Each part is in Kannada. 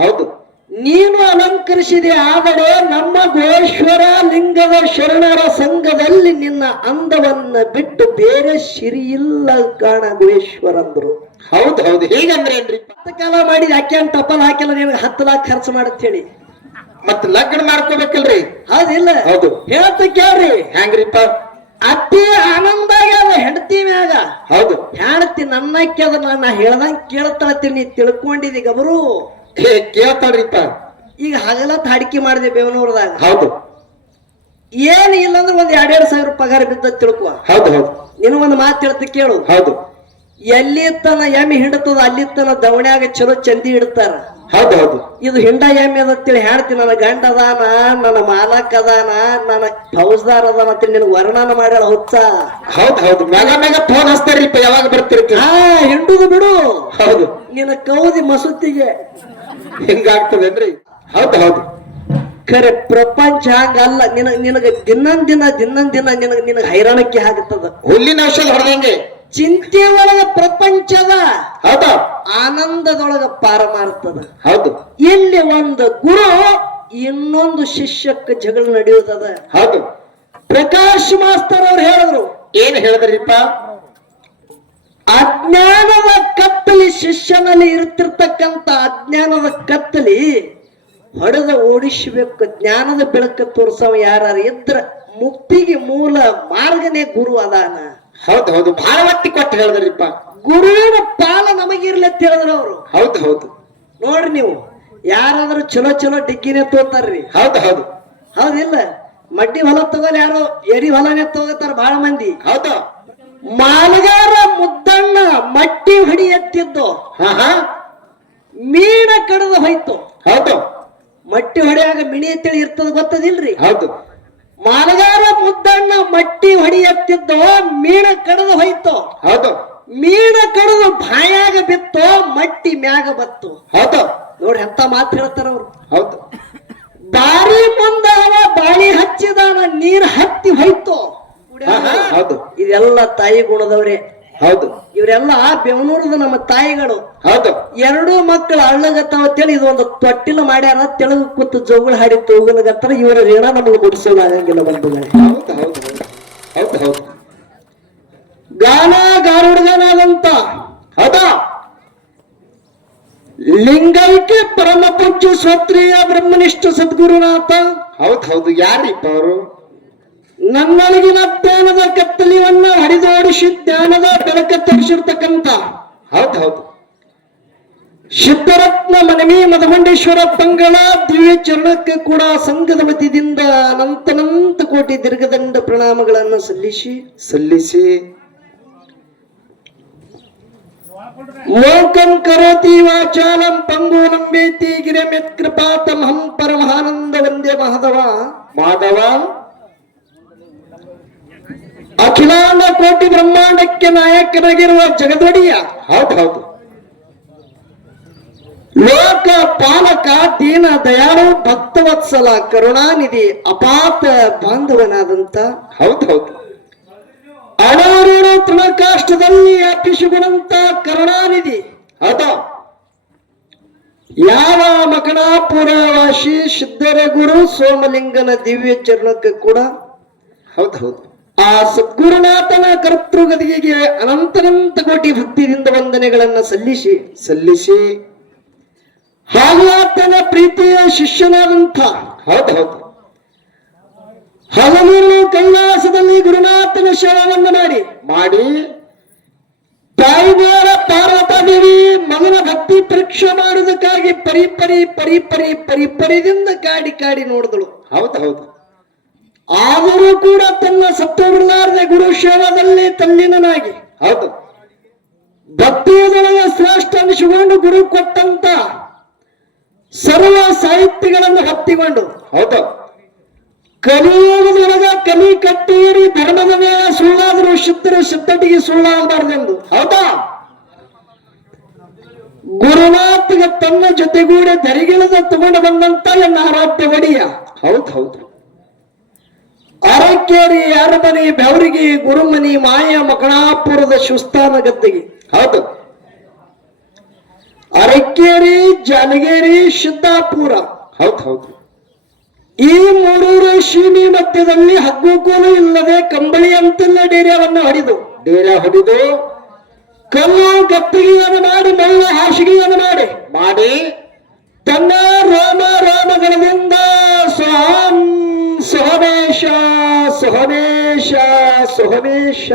ಹೌದು. ನೀನು ಅಲಂಕರಿಸಿದೆ, ಆದರೆ ನಮ್ಮ ಗೋಶ್ವರ ಲಿಂಗದ ಶರಣರ ಸಂಘದಲ್ಲಿ ನಿನ್ನ ಅಂದವನ್ನ ಬಿಟ್ಟು ಬೇರೆ ಸಿರಿಯಿಲ್ಲ ಕಾಣ ಗುಹೇಶ್ವರ ಅಂದ್ರು. ಹೌದು ಹೌದು. ಹೇಗಂದ್ರೆ ಏನ್ರಿ? ಕಾಲ ಮಾಡಿದ ಯಾಕೆ ಅಂತ ಟಪಲ್ ಹಾಕಿಲ್ಲ ನಿನಗೆ 10 ಲಕ್ಷ ಖರ್ಚು ಮಾಡತ್ ಹೇಳಿ. ಮತ್ ಲಗ್ನ ಮಾಡ್ಕೋಬೇಕಲ್ರಿ? ಹೌದಿಲ್ಲ? ಹೌದು. ಹೇಳ್ತ ಕೇಳ್ರಿ. ಹೆಂಗ್ರಿಪ್ಪ? ಅತಿ ಆನಂದ ಆಗ್ಯಾದ ಹೆಂಡತಿ ಮ್ಯಾಗ. ಹೌದು. ಹೆಂಡತಿ ನನ್ನಕ್ಕೆ ಅದ ನಾನು ಹೇಳ್ದಂಗ ಕೇಳ್ತಾಳತ್ತೀನಿ, ತಿಳ್ಕೊಂಡಿದ್ದೀಗ ಅವರು ಕೇಳ್ತಾಳ್ರಿಪ್ಪ. ಈಗ ಹಗಲತ್ ಅಡಿಕೆ ಮಾಡಿದೆ ಬೇವನೂರದಾಗ. ಹೌದು. ಏನ್ ಇಲ್ಲಂದ್ರೆ ಒಂದ್ 2,000 ಪಗಾರ ಬಿದ್ದ ತಿಳ್ಕೊ. ಹೌದು ಹೌದು. ನೀನು ಒಂದು ಮಾತು ಹೇಳ್ತ ಕೇಳು. ಹೌದು. ಎಲ್ಲಿ ತನ ಎಮ್ಮೆ ಹಿಂಡತದ ಅಲ್ಲಿ ತನ ದವಣ್ಯಾಗ ಚಲೋ ಚಂದಿ ಇಡ್ತಾರ. ಹೌದು ಹೌದು. ಇದು ಹಿಂಡ ಎಮ್ಮೆ ಅದಂತೇಳಿ ಹೇಳ್ತೀನಿ. ನನ್ನ ಗಂಡ ಅದಾನ, ನನ್ನ ಮಾಲಕ್ ಅದಾನ, ನನ್ನ ಫೌಜ್ದಾರ್ ಅದಾನ ಅಂತೇಳಿ ನಿನ್ ವರ್ಣನ ಮಾಡ್ಯಾಳ ಹುಚ್ಚ. ಹೌದು ಹೌದು. ಮ್ಯಾಗ ಫೋನ್ ಹಚ್ತಾರಿಪ್ಪ, ಯಾವಾಗ ಬರ್ತಿರ್ತೀವಿ. ಹಿಂಡುದು ಬಿಡು. ಹೌದು. ನಿನ್ನ ಕೌದಿ ಮಸೂತಿಗೆ ಹಿಂಗಾಗ್ತದೇನ್ರಿ? ಹೌದು ಹೌದು. ಖರೆ ಪ್ರಪಂಚ ಹಂಗಲ್ಲ. ನಿನಗ ದಿನಂದಿನ ನಿನಗ ಹೈರಾಣಕ್ಕೆ ಆಗುತ್ತದ. ಹುಲ್ಲಿನ ಔಷಧ ಹೊಡೆದಂಗೆ ಚಿಂತೆ ಒಳಗ ಪ್ರಪಂಚದ, ಹೌದಾ, ಆನಂದದೊಳಗ ಪಾರಮಾರ್ತದ. ಹೌದು. ಇಲ್ಲಿ ಒಂದು ಗುರು ಇನ್ನೊಂದು ಶಿಷ್ಯಕ್ಕೆ ಜಗಳ ನಡೆಯುತ್ತದ. ಹೌದು. ಪ್ರಕಾಶ್ ಮಾಸ್ತರ್ ಅವ್ರು ಹೇಳಿದ್ರು. ಏನ್ ಹೇಳಿದ್ರಿಪ್ಪ? ಅಜ್ಞಾನದ ಕತ್ತಲಿ ಶಿಷ್ಯನಲ್ಲಿ ಇರುತ್ತಿರ್ತಕ್ಕಂಥ ಅಜ್ಞಾನದ ಕತ್ತಲಿ ಹೊಡೆದ ಓಡಿಸಬೇಕು. ಜ್ಞಾನದ ಬೆಳಕ ತೋರ್ಸವ ಯಾರು ಇದ್ರ ಮುಕ್ತಿಗೆ ಮೂಲ ಮಾರ್ಗನೇ ಗುರು ಅದಾನ. ಹೌದು ಹೌದು. ಬಹಳ ಒತ್ತಿ ಕೊಟ್ಟು ಹೇಳಿದ್ರಿಪ್ಪ. ಗುರುವಿನ ಪಾಲ ನಮಗಿರ್ಲಿ ಅಂತ ಹೇಳಿದ್ರು ಅವರು. ಹೌದು ಹೌದು. ನೋಡ್ರಿ, ನೀವು ಯಾರಾದ್ರೂ ಚಲೋ ಡಿಗ್ಗಿನೇ ತೋತಾರ್ರಿ. ಹೌದು ಹೌದು. ಹೌದಿಲ್ಲ? ಮಡ್ಡಿ ಹೊಲ ತಗೋಲ್, ಯಾರು ಎರಿ ಹೊಲನೇ ತಗೋತಾರ ಬಹಳ ಮಂದಿ. ಹೌದು. ಮಾಲಗಾರ ಮುದ್ದಣ್ಣ ಮಟ್ಟಿ ಹೊಡಿ ಎತ್ತಿದ್ದು ಹಾ ಮೀನ ಕಡದ ಹೋಯ್ತು. ಹೌದು. ಮಟ್ಟಿ ಹೊಡೆಯಾಗ ಮಿಣಿ ಅಂತೇಳಿ ಇರ್ತದ, ಗೊತ್ತದಿಲ್ರಿ? ಹೌದು. ಮಾಲಗಾರ ಮುದ್ದಣ್ಣ ಮಟ್ಟಿ ಹೊಡಿ ಎತ್ತಿದ್ದು ಮೀನ ಕಡದ ಹೋಯ್ತು. ಹೌದು. ಮೀನ ಕಡದು ಬಾಯಾಗ ಬಿತ್ತು, ಮಟ್ಟಿ ಮ್ಯಾಗ ಬತ್ತು. ಹೌದು. ನೋಡಿ ಎಂತ ಮಾತು ಹೇಳ್ತಾರ ಅವ್ರು. ಹೌದು. ದಾರಿ ಮುಂದ ಅವ ಬಾಳಿ ಹಚ್ಚಿದಾನ, ನೀರ್ ಹತ್ತಿ ಹೋಯ್ತು. ಹೌದು. ಇದೆಲ್ಲ ತಾಯಿ ಗುಣದವ್ರೆ. ಹೌದು. ಇವರೆಲ್ಲ ಬೆವನೂರದ ನಮ್ಮ ತಾಯಿಗಳು. ಹೌದು. 2 ಮಕ್ಕಳು ಅಳ್ಳಗತ್ತಾವ ಅಂತೇಳಿ ಇದು ಒಂದು ತೊಟ್ಟಿಲು ಮಾಡ್ಯಾರ. ತೆಳಗು ಕೂತು ಜೋಗುಳ ಹಾಡಿ ತೋಗುಲಗತ್ತಾರ. ಇವರ ರೇಣ ನಮಗೆ ಮುಡಿಸೋದಾಗಂಗಿಲ್ಲ ಬಂಧುಗಳೇ. ಹೌದು ಹೌದು ಹೌದು ಹೌದು. ಗಾನ ಗಾರುಡ್ಗನಾದಂತ ಹೌದಾ ಲಿಂಗೈಕ್ಯ ಪರಮ ಪೂಜ್ಯ ಶ್ರೋತ್ರಿಯ ಬ್ರಹ್ಮನಿಷ್ಠ ಸದ್ಗುರುನಾಥ. ಹೌದು ಹೌದು. ಯಾರಿಪ್ಪ ಅವರು? ನನ್ನೊಳಗಿನ ಜ್ಞಾನದ ಕತ್ತಲಿಯನ್ನ ಹರಿದೋಡಿಸಿ ಜ್ಞಾನದ ಬೆಳಕ ತೋರಿಸಿರ್ತಕ್ಕಂಥ ಹೌದು ಹೌದು. ಸಿದ್ಧರತ್ನ ಮನಮಿ ಮದಮಂಡೇಶ್ವರ ಪಂಗಳ ದಿವ್ಯ ಚರಣಕ್ಕೆ ಕೂಡ ಸಂಘದ ವತಿಯಿಂದ ಅನಂತ ಕೋಟಿ ದೀರ್ಘದಂಡ ಪ್ರಣಾಮಗಳನ್ನು ಸಲ್ಲಿಸಿ ಮೋಕಂ ಕರೋತಿ ವಾಚಾಲಂ ಪಂಗು ನಂಬೇತಿ ಗಿರಮೆತ್ ಕೃಪಾತಮಹಂ ಪರಮಹಾನಂದ ವಂದ್ಯ ಮಾಧವ ಅಖಿಲಾಂಡ ಕೋಟಿ ಬ್ರಹ್ಮಾಂಡಕ್ಕೆ ನಾಯಕನಾಗಿರುವ ಜಗದೊಡೆಯ. ಹೌದು ಹೌದು. ಲೋಕ ಪಾಲಕ ದೀನ ದಯಾಳು ಭಕ್ತವತ್ಸಲ ಕರುಣಾನಿಧಿ ಅಪಾತ ಬಾಂಧವನಾದಂತ. ಹೌದು ಹೌದು. ಅಣೂರು ತೃಣಕಾಷ್ಟದಲ್ಲಿ ಅಪಿಸುಗುಣಂತ ಕರುಣಾನಿಧಿ. ಹೌದಾ. ಯಾವ ಮಕಣಾಪುರ ವಾಸಿ ಸಿದ್ಧರ ಗುರು ಸೋಮಲಿಂಗನ ದಿವ್ಯ ಚರಣಕ್ಕೆ ಕೂಡ ಹೌದು ಹೌದು. ಆ ಸದ್ಗುರುನಾಥನ ಕರ್ತೃಗದಿಗೆ ಅನಂತ ಕೋಟಿ ಭಕ್ತಿಯಿಂದ ವಂದನೆಗಳನ್ನ ಸಲ್ಲಿಸಿ ಹಾಗೂ ಆತನ ಪ್ರೀತಿಯ ಶಿಷ್ಯನಾದಂಥ ಹೌದು ಹೌದು. ಹಲವರು ಕೈಲಾಸದಲ್ಲಿ ಗುರುನಾಥನ ಶರಣವನ್ನು ಮಾಡಿ ತಾಯಿದೇವರ ಪಾರ್ವತಾದೇವಿ ಮಗನ ಭಕ್ತಿ ಪರೀಕ್ಷೆ ಮಾಡುವುದಕ್ಕಾಗಿ ಪರಿಪರಿದಿಂದ ಕಾಡಿ ನೋಡಿದಳು. ಹೌದು ಹೌದು. ಆದರೂ ಕೂಡ ತನ್ನ ಸತ್ತೋಬಿಡಲಾರದೆ ಗುರು ಸೇವಾದಲ್ಲಿ ತಲ್ಲೀನನಾಗಿ ಹೌದು ಭಕ್ತಿಯದೊಳಗೆ ಶ್ರೇಷ್ಠ ಅನಿಸಿಕೊಂಡು ಗುರು ಕೊಟ್ಟಂತ ಸರ್ವ ಸಾಹಿತ್ಯಗಳನ್ನು ಹತ್ತಿಕೊಂಡು ಹೌದು ಕಲಿಯುಗದೊಳಗ ಕಲಿ ಕಟ್ಟೇರಿ ಧರ್ಮದ ಮೇಲೆ ಸುಳ್ಳಾದರೂ ಸಿದ್ಧಟಿಗೆ ಸುಳ್ಳಾಗಬಾರ್ದೆಂದು ಹೌದಾ ಗುರುನಾಥಗೆ ತನ್ನ ಜೊತೆಗೂಡಿ ಧರಿಗಿಳದ ತಗೊಂಡು ಬಂದಂತ ಎನ್ನ ಆರಾಧ್ಯ ಒಡೆಯ. ಹೌದು ಹೌದು. ಅರಕೇರಿ ಅರಮನೆ ಬೆವರಿಗೆ ಗುರುಮನಿ ಮಾಯ ಮಕಣಾಪುರದ ಶಿವಸ್ಥಾನ ಗದ್ದಿಗೆ. ಹೌದು. ಅರಕೇರಿ, ಜಾಲಗೇರಿ, ಸಿದ್ದಾಪುರ. ಹೌದು ಹೌದು. ಈ ಮೂರೂರು ಶೀನಿ ಮಧ್ಯದಲ್ಲಿ ಹಗ್ಗುಕೋಲು ಇಲ್ಲದೆ ಕಂಬಳಿ ಅಂತೆಲ್ಲ ಡೇರ್ಯವನ್ನು ಹೊಡೆದು ಕಲ್ಲು ಗಪ್ಪಿಗೆಯನ್ನು ಮಾಡಿ ಮಳ್ಳ ಹಾಸಿಗೆಯನ್ನು ಮಾಡಿ ತನ್ನ ರಾಮಗಳಿಂದ ಸೋಮೇಶ ಸೋಮೇಶ ಸೋಮೇಶ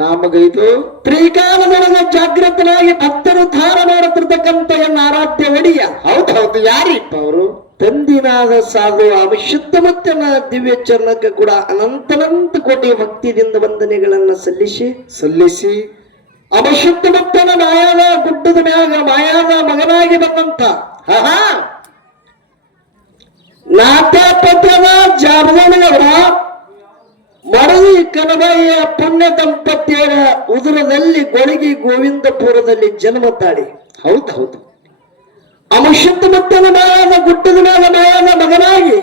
ನಾಮಗೈದು ತ್ರಿಕಾಲದೊಳಗೆ ಜಾಗೃತನಾಗಿ ಭಕ್ತರು ಧಾರ ಮಾಡುತ್ತಿರ್ತಕ್ಕಂಥ ಆರಾಧ್ಯ ಒಡಿಯ. ಹೌದು. ಯಾರಿಪ್ಪ ಅವರು? ತಂದಿನಾದ ಸಾಧು ಅವಿಶುದ್ಧ ಮತ್ತನ ದಿವ್ಯ ಚರಣಕ್ಕೆ ಕೂಡ ಅನಂತ ಕೋಟಿ ಭಕ್ತಿಯಿಂದ ವಂದನೆಗಳನ್ನ ಸಲ್ಲಿಸಿ ಅವಿಶುದ್ಧ ಮತ್ತನ ಮಾಯಾದ ಗುಡ್ಡದ ಮ್ಯಾಗ ಮಾಯಾದ ಮಗನಾಗಿ ಬಂದಂತ ನಾಥಪತ್ರದ ಜಾಬದವರ ಮರಳಿ ಕನಬಾಯಿಯ ಪುಣ್ಯ ದಂಪತಿಯರ ಉದುರದಲ್ಲಿ ಗೊಳಗಿ ಗೋವಿಂದಪುರದಲ್ಲಿ ಜನ್ಮ ತಾಳಿ. ಹೌದು. ಅಮಶುದ್ಧ ಮತ್ತನ ಮಾಯಾದ ಗುಡ್ಡದ ಮ್ಯಾಗ ಮಾಯಾದ ಮಗನಾಗಿ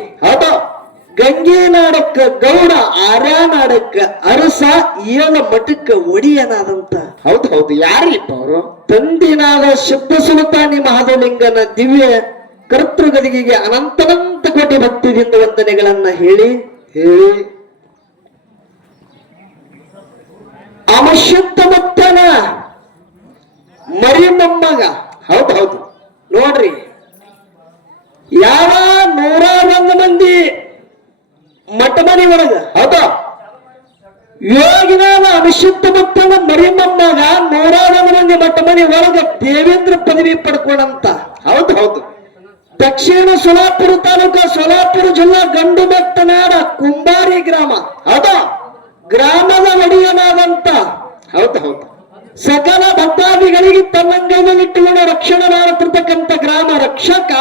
ಗಂಗೆ ನಾಡಕ್ಕ ಗೌಡ, ಆರ್ಯ ನಾಡಕ್ಕ ಅರಸ, ಏಳ ಮಠಕ್ಕ ಒಡಿಯನಾದಂತ. ಹೌದು. ಯಾರಿಪ್ಪ ಅವರು? ತಂದಿನಾದ ಶುದ್ಧ ಸುಲ್ತಾನಿ ಮಹಾದೇವಲಿಂಗನ ದಿವ್ಯ ಕರ್ತೃಗದಿಗೆ ಅನಂತ ಕೋಟಿ ಭಕ್ತಿಯಿಂದ ವಂದನೆಗಳನ್ನ ಹೇಳಿ ಅಮಶುದ್ಧ ಮತ್ತನ ಮರಿ ಮೊಮ್ಮಗ. ಹೌದು. ನೋಡ್ರಿ, ಯಾವ 101 ಮಂದಿ ಮಠ ಮನಿ ಒಳಗ ಯೋಗಿನಾದ ಅವಿಶುದ್ಧ ಮತ್ತನ ಮರಿ ಮೊಮ್ಮಗ 101 ಮಂದಿ ಮಠ ಮನಿ ಒಳಗ ದೇವೇಂದ್ರ ಪದವಿ ಪಡ್ಕೊಂಡಂತ. ಹೌದು. ದಕ್ಷಿಣ ಸೋಲಾಪುರ ತಾಲೂಕು, ಸೋಲಾಪುರ ಜಿಲ್ಲಾ ಗಂಡು ಬೆಟ್ಟನಾಡ ಕುಂಬಾರಿ ಗ್ರಾಮದ ಒಡೆಯನಾದಂತ. ಹೌದು. ಸಕಲ ಭಕ್ತಾದಿಗಳಿಗೆ ತನ್ನಂಗೈನಲ್ಲಿಟ್ಟುಕೊಂಡು ರಕ್ಷಣೆ ಮಾಡುತ್ತಿರ್ತಕ್ಕಂಥ ಗ್ರಾಮ ರಕ್ಷಕ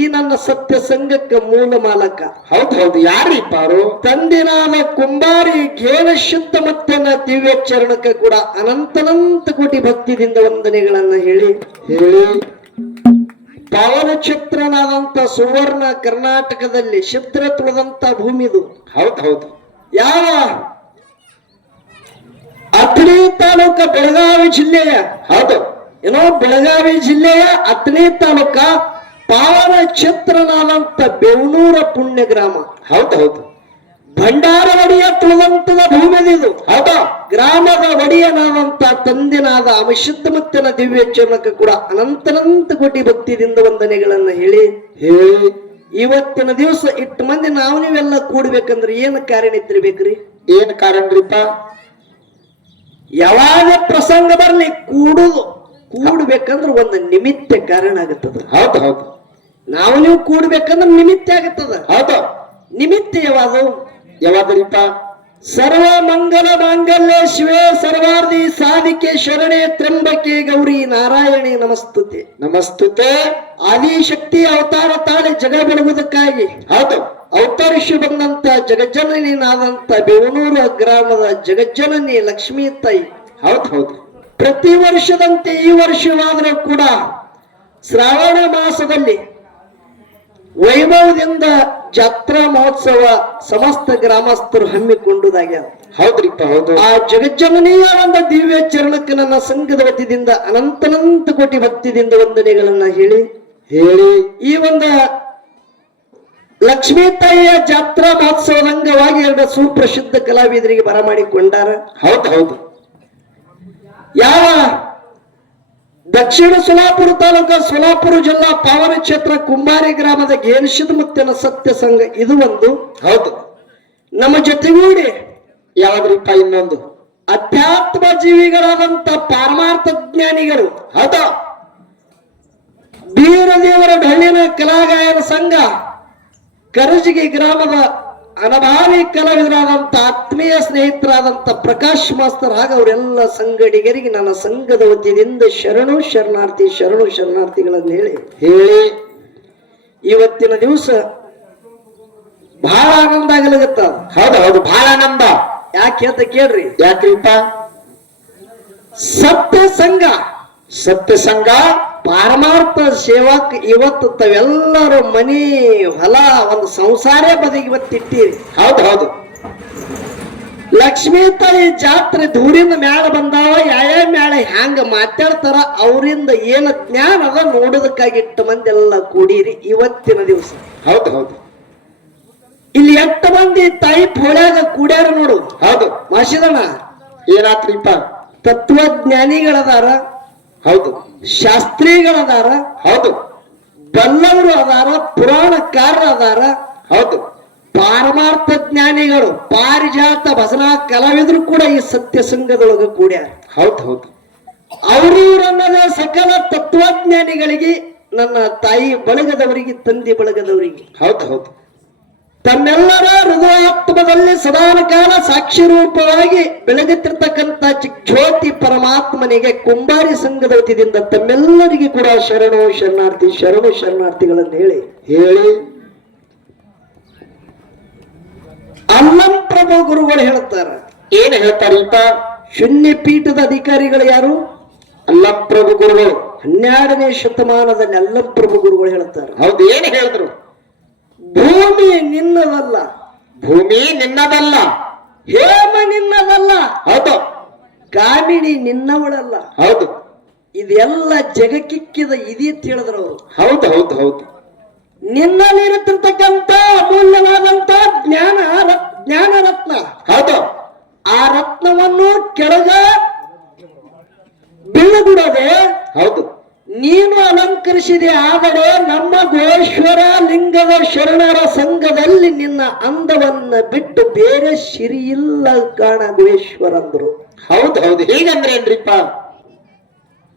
ಈ ನನ್ನ ಸತ್ಯ ಸಂಘಕ್ಕೆ ಮೂಲ ಮಾಲಕ. ಹೌದು. ಯಾರಿಪ್ಪ ಅವರು? ತಂದಿನಾದ ಕುಂಬಾರಿ ಘೇನ ಶುದ್ಧ ಮತ್ತನ ದಿವ್ಯ ಚರಣಕ್ಕೆ ಕೂಡ ಅನಂತ ಕೋಟಿ ಭಕ್ತಿಯಿಂದ ವಂದನೆಗಳನ್ನ ಹೇಳಿ ಪವನ ಚಿತ್ರನಾದಂತ ಸುವರ್ಣ ಕರ್ನಾಟಕದಲ್ಲಿ ಚಿತ್ರ ತುಳಿದಂತ ಭೂಮಿದು. ಹೌದು. ಯಾವ ಅಥಣಿ ತಾಲೂಕ ಬೆಳಗಾವಿ ಜಿಲ್ಲೆಯ ಬೆಳಗಾವಿ ಜಿಲ್ಲೆಯ ಅಥಣಿ ತಾಲೂಕ ಪಾವನ ಕ್ಷೇತ್ರನಾದಂತ ಬೇವನೂರ ಪುಣ್ಯ ಗ್ರಾಮ. ಹೌದು. ಭಂಡಾರ ಒಡೆಯ ತುಳಿದಂತದ ಭೂಮಿದಿದು. ಗ್ರಾಮದ ಒಡೆಯನಾದಂತ ತಂದಿನಾದ ಅವಿಶುದ್ಧ ಮತ್ತನ ದಿವ್ಯ ಚರಣಕ್ಕೆ ಕೂಡ ಅನಂತ ಕೋಟಿ ಭಕ್ತಿಯಿಂದ ವಂದನೆಗಳನ್ನ ಹೇಳಿ ಇವತ್ತಿನ ದಿವಸ ಇಟ್ಟು ಮಂದಿ ನೀವೆಲ್ಲ ಕೂಡ್ಬೇಕಂದ್ರೆ ಏನು ಕಾರಣ ಇತ್ತಿರ್ಬೇಕ್ರಿ? ಏನ್ ಕಾರಣರಿಪ್ಪ? ಯಾವಾಗ ಪ್ರಸಂಗ ಬರ್ಲಿ ಕೂಡ್ಬೇಕಂದ್ರೆ ಒಂದು ನಿಮಿತ್ತ ಕಾರಣ ಆಗುತ್ತದ. ಹೌದು. ನೀವು ಕೂಡ್ಬೇಕಂದ್ರೆ ನಿಮಿತ್ತ ಆಗುತ್ತದ. ನಿಮಿತ್ತ ಯಾವಾದ್ರಿಪ್ಪ? ಸರ್ವ ಮಂಗಲ ಮಾಂಗಲ್ಯ ಶಿವೇ ಸರ್ವಾರ್ಧಿ ಸಾಧಿಕೆ ಶರಣೆ ತ್ರಂಬಕೆ ಗೌರಿ ನಾರಾಯಣಿ ನಮಸ್ತುತೆ. ಆದಿಶಕ್ತಿ ಅವತಾರ ತಾಳಿ ಜಗ ಬೆಳಗುವುದಕ್ಕಾಗಿ ಅವತರಿಸಿ ಬಂದಂತ ಜಗಜ್ಜನನಿನಾದಂತ ಬೇವನೂರು ಗ್ರಾಮದ ಜಗಜ್ಜನನಿ ಲಕ್ಷ್ಮೀ ತಾಯಿ. ಹೌದು. ಪ್ರತಿ ವರ್ಷದಂತೆ ಈ ವರ್ಷವಾದರೂ ಕೂಡ ಶ್ರಾವಣ ಮಾಸದಲ್ಲಿ ವೈಭವದಿಂದ ಜಾತ್ರಾ ಮಹೋತ್ಸವ ಸಮಸ್ತ ಗ್ರಾಮಸ್ಥರು ಹಮ್ಮಿಕೊಂಡುದಾಗ್ಯ. ಹೌದು. ಆ ಜಗಜ್ಜನನಿಯ ಒಂದು ದಿವ್ಯ ಚರಣಕ್ಕೆ ನನ್ನ ಸಂಘದ ವತಿಯಿಂದ ಅನಂತ ಕೋಟಿ ಭಕ್ತಿಯಿಂದ ವಂದನೆಗಳನ್ನ ಹೇಳಿ ಈ ಒಂದು ಲಕ್ಷ್ಮೀ ತಾಯಿಯ ಜಾತ್ರಾ ಮಹೋತ್ಸವದ ಅಂಗವಾಗಿ 2 ಸುಪ್ರಸಿದ್ಧ ಕಲಾವಿದರಿಗೆ ಬರಮಾಡಿಕೊಂಡಾರ. ಹೌದು. ಯಾವ ದಕ್ಷಿಣ ಸೋಲಾಪುರ ತಾಲೂಕು, ಸೋಲಾಪುರ ಜಿಲ್ಲಾ ಪಾವನ ಕ್ಷೇತ್ರ ಕುಂಬಾರಿ ಗ್ರಾಮದ ಘೇನಶುದ್ಧ ಮತ್ತನ ಸತ್ಯ ಸಂಘ ಇದು ಒಂದು. ಹೌದು. ನಮ್ಮ ಜೊತೆಗೂಡಿ ಯಾವಾದ್ರಿಪ್ಪ ಇನ್ನೊಂದು ಅಧ್ಯಾತ್ಮ ಜೀವಿಗಳಾದಂತ ಪಾರಮಾರ್ಥ ಜ್ಞಾನಿಗಳು. ಬೀರದೇವರ ಢಳ್ಳಿನ ಕಲಾಗಾಯನ ಸಂಘ ಕರಜಗಿ ಗ್ರಾಮದ ಅನಭಾವಿ ಕಲಾವಿದರಾದಂತ ಆತ್ಮೀಯ ಸ್ನೇಹಿತರಾದಂತ ಪ್ರಕಾಶ್ ಮಾಸ್ತರ್ ಹಾಗೂ ಅವರೆಲ್ಲ ಸಂಗಡಿಗರಿಗೆ ನನ್ನ ಸಂಘದ ವತಿಯಿಂದ ಶರಣು ಶರಣಾರ್ಥಿಗಳನ್ನು ಹೇಳಿ ಇವತ್ತಿನ ದಿವಸ ಬಹಳ ಆನಂದ ಆಗಲಾಗತ್ತ. ಹೌದು. ಬಹಳ ಆನಂದ. ಯಾಕೆ ಅಂತ ಕೇಳ್ರಿ. ಯಾಕ್ರಿಪ್ಪ? ಸತ್ಯ ಸಂಘ ಪಾರಮಾರ್ಥ ಸೇವಾಕ್ ಇವತ್ತು ತಾವೆಲ್ಲರೂ ಮನಿ ಹೊಲ ಒಂದು ಸಂಸಾರೇ ಬದಿಗೆ ಇವತ್ತಿಟ್ಟಿರಿ. ಹೌದು. ಲಕ್ಷ್ಮೀ ತಾಯಿ ಜಾತ್ರೆ ದೂರಿಂದ ಮ್ಯಾಲ ಬಂದಾವ ಯಾವ ಮ್ಯಾಲ ಹ್ಯಾಂಗ ಮಾತಾಡ್ತಾರ ಅವರಿಂದ ಏನ ಜ್ಞಾನ ಅದ ನೋಡೋದಕ್ಕಾಗಿ ಇಟ್ಟು ಮಂದಿ ಎಲ್ಲ ಕೂಡಿರಿ ಇವತ್ತಿನ ದಿವಸ. ಹೌದು ಹೌದು ಇಲ್ಲಿ 8 ಮಂದಿ ತಾಯಿ ಪೋಳ್ಯಾಗ ಕೂಡ್ಯಾರ ನೋಡು. ಹೌದು ಮಾಸಿದಣ್ಣ ಏನಾತ್ರಿಪ್ಪ? ತತ್ವಜ್ಞಾನಿಗಳದಾರ, ಹೌದು ಶಾಸ್ತ್ರಿಗಳದಾರ, ಹೌದು ಬಲ್ಲವರು ಅದಾರ, ಪುರಾಣಕಾರರು ಅದಾರ, ಹೌದು ಪಾರಮಾರ್ಥ ಜ್ಞಾನಿಗಳು, ಪಾರಿಜಾತ ಭಜನಾ ಕಲಾವಿದರು ಕೂಡ ಈ ಸತ್ಯ ಸಂಘದೊಳಗ ಕೂಡ್ಯಾರ. ಹೌದು ಹೌದು ಅವರನ್ನದ ಸಕಲ ತತ್ವಜ್ಞಾನಿಗಳಿಗೆ, ನನ್ನ ತಾಯಿ ಬಳಗದವರಿಗೆ, ತಂದೆ ಬಳಗದವರಿಗೆ, ಹೌದು ಹೌದು ತಮ್ಮೆಲ್ಲರ ಹೃದಯಾತ್ಮದಲ್ಲಿ ಸದಾನ ಕಾಲ ಸಾಕ್ಷಿ ರೂಪವಾಗಿ ಬೆಳಗುತ್ತಿರ್ತಕ್ಕಂಥ ಜ್ಯೋತಿ ಪರಮಾತ್ಮನಿಗೆ ಕುಂಬಾರಿ ಸಂಘದ ವತಿಯಿಂದ ತಮ್ಮೆಲ್ಲರಿಗೆ ಕೂಡ ಶರಣು ಶರಣಾರ್ಥಿ ಶರಣು ಶರಣಾರ್ಥಿಗಳನ್ನು ಹೇಳಿ ಅಲ್ಲಂ ಪ್ರಭು ಗುರುಗಳು ಹೇಳ್ತಾರ. ಏನ್ ಹೇಳ್ತಾರೀಪ? ಶೂನ್ಯ ಪೀಠದ ಅಧಿಕಾರಿಗಳು ಯಾರು? ಅಲ್ಲಂ ಪ್ರಭು ಗುರುಗಳು. 12ನೇ ಶತಮಾನದಲ್ಲಿ ಅಲ್ಲಂ ಪ್ರಭು ಗುರುಗಳು ಹೇಳ್ತಾರೆ. ಹೌದು ಏನ್ ಹೇಳಿದ್ರು? ಭೂಮಿ ನಿನ್ನದಲ್ಲ, ಭೂಮಿ ನಿನ್ನದಲ್ಲ, ಹೇಮ ನಿನ್ನದಲ್ಲ, ಹೌದು ಕಾಮಿಣಿ ನಿನ್ನವಳಲ್ಲ. ಹೌದು ಇದೆಲ್ಲ ಜಗಕ್ಕಿಕ್ಕಿದ ಇದೇ ತಿಳಿದ್ರು ಅವರು. ಹೌದು ಹೌದು ಹೌದು ನಿನ್ನಲ್ಲಿ ಇರುತ್ತಿರ್ತಕ್ಕಂಥ ಅಮೂಲ್ಯವಾದಂತ ಜ್ಞಾನ ರತ್ನ, ಹೌದು ಆ ರತ್ನವನ್ನು ಕೆಳಗ ಬೀಳಬಿಡದೆ ಹೌದು ನೀನು ಅಲಂಕರಿಸಿದೆ. ಆದರೆ ನಮ್ಮ ಗೋಶ್ವರ ಲಿಂಗದ ಶರಣರ ಸಂಘದಲ್ಲಿ ನಿನ್ನ ಅಂದವನ್ನ ಬಿಟ್ಟು ಬೇರೆ ಸಿರಿಯಿಲ್ಲ ಕಾಣ ಗುಹೇಶ್ವರ ಅಂದ್ರು. ಹೌದು ಹೌದು ಹೀಗಂದ್ರೆ ಏನ್ರಿಪ್ಪ?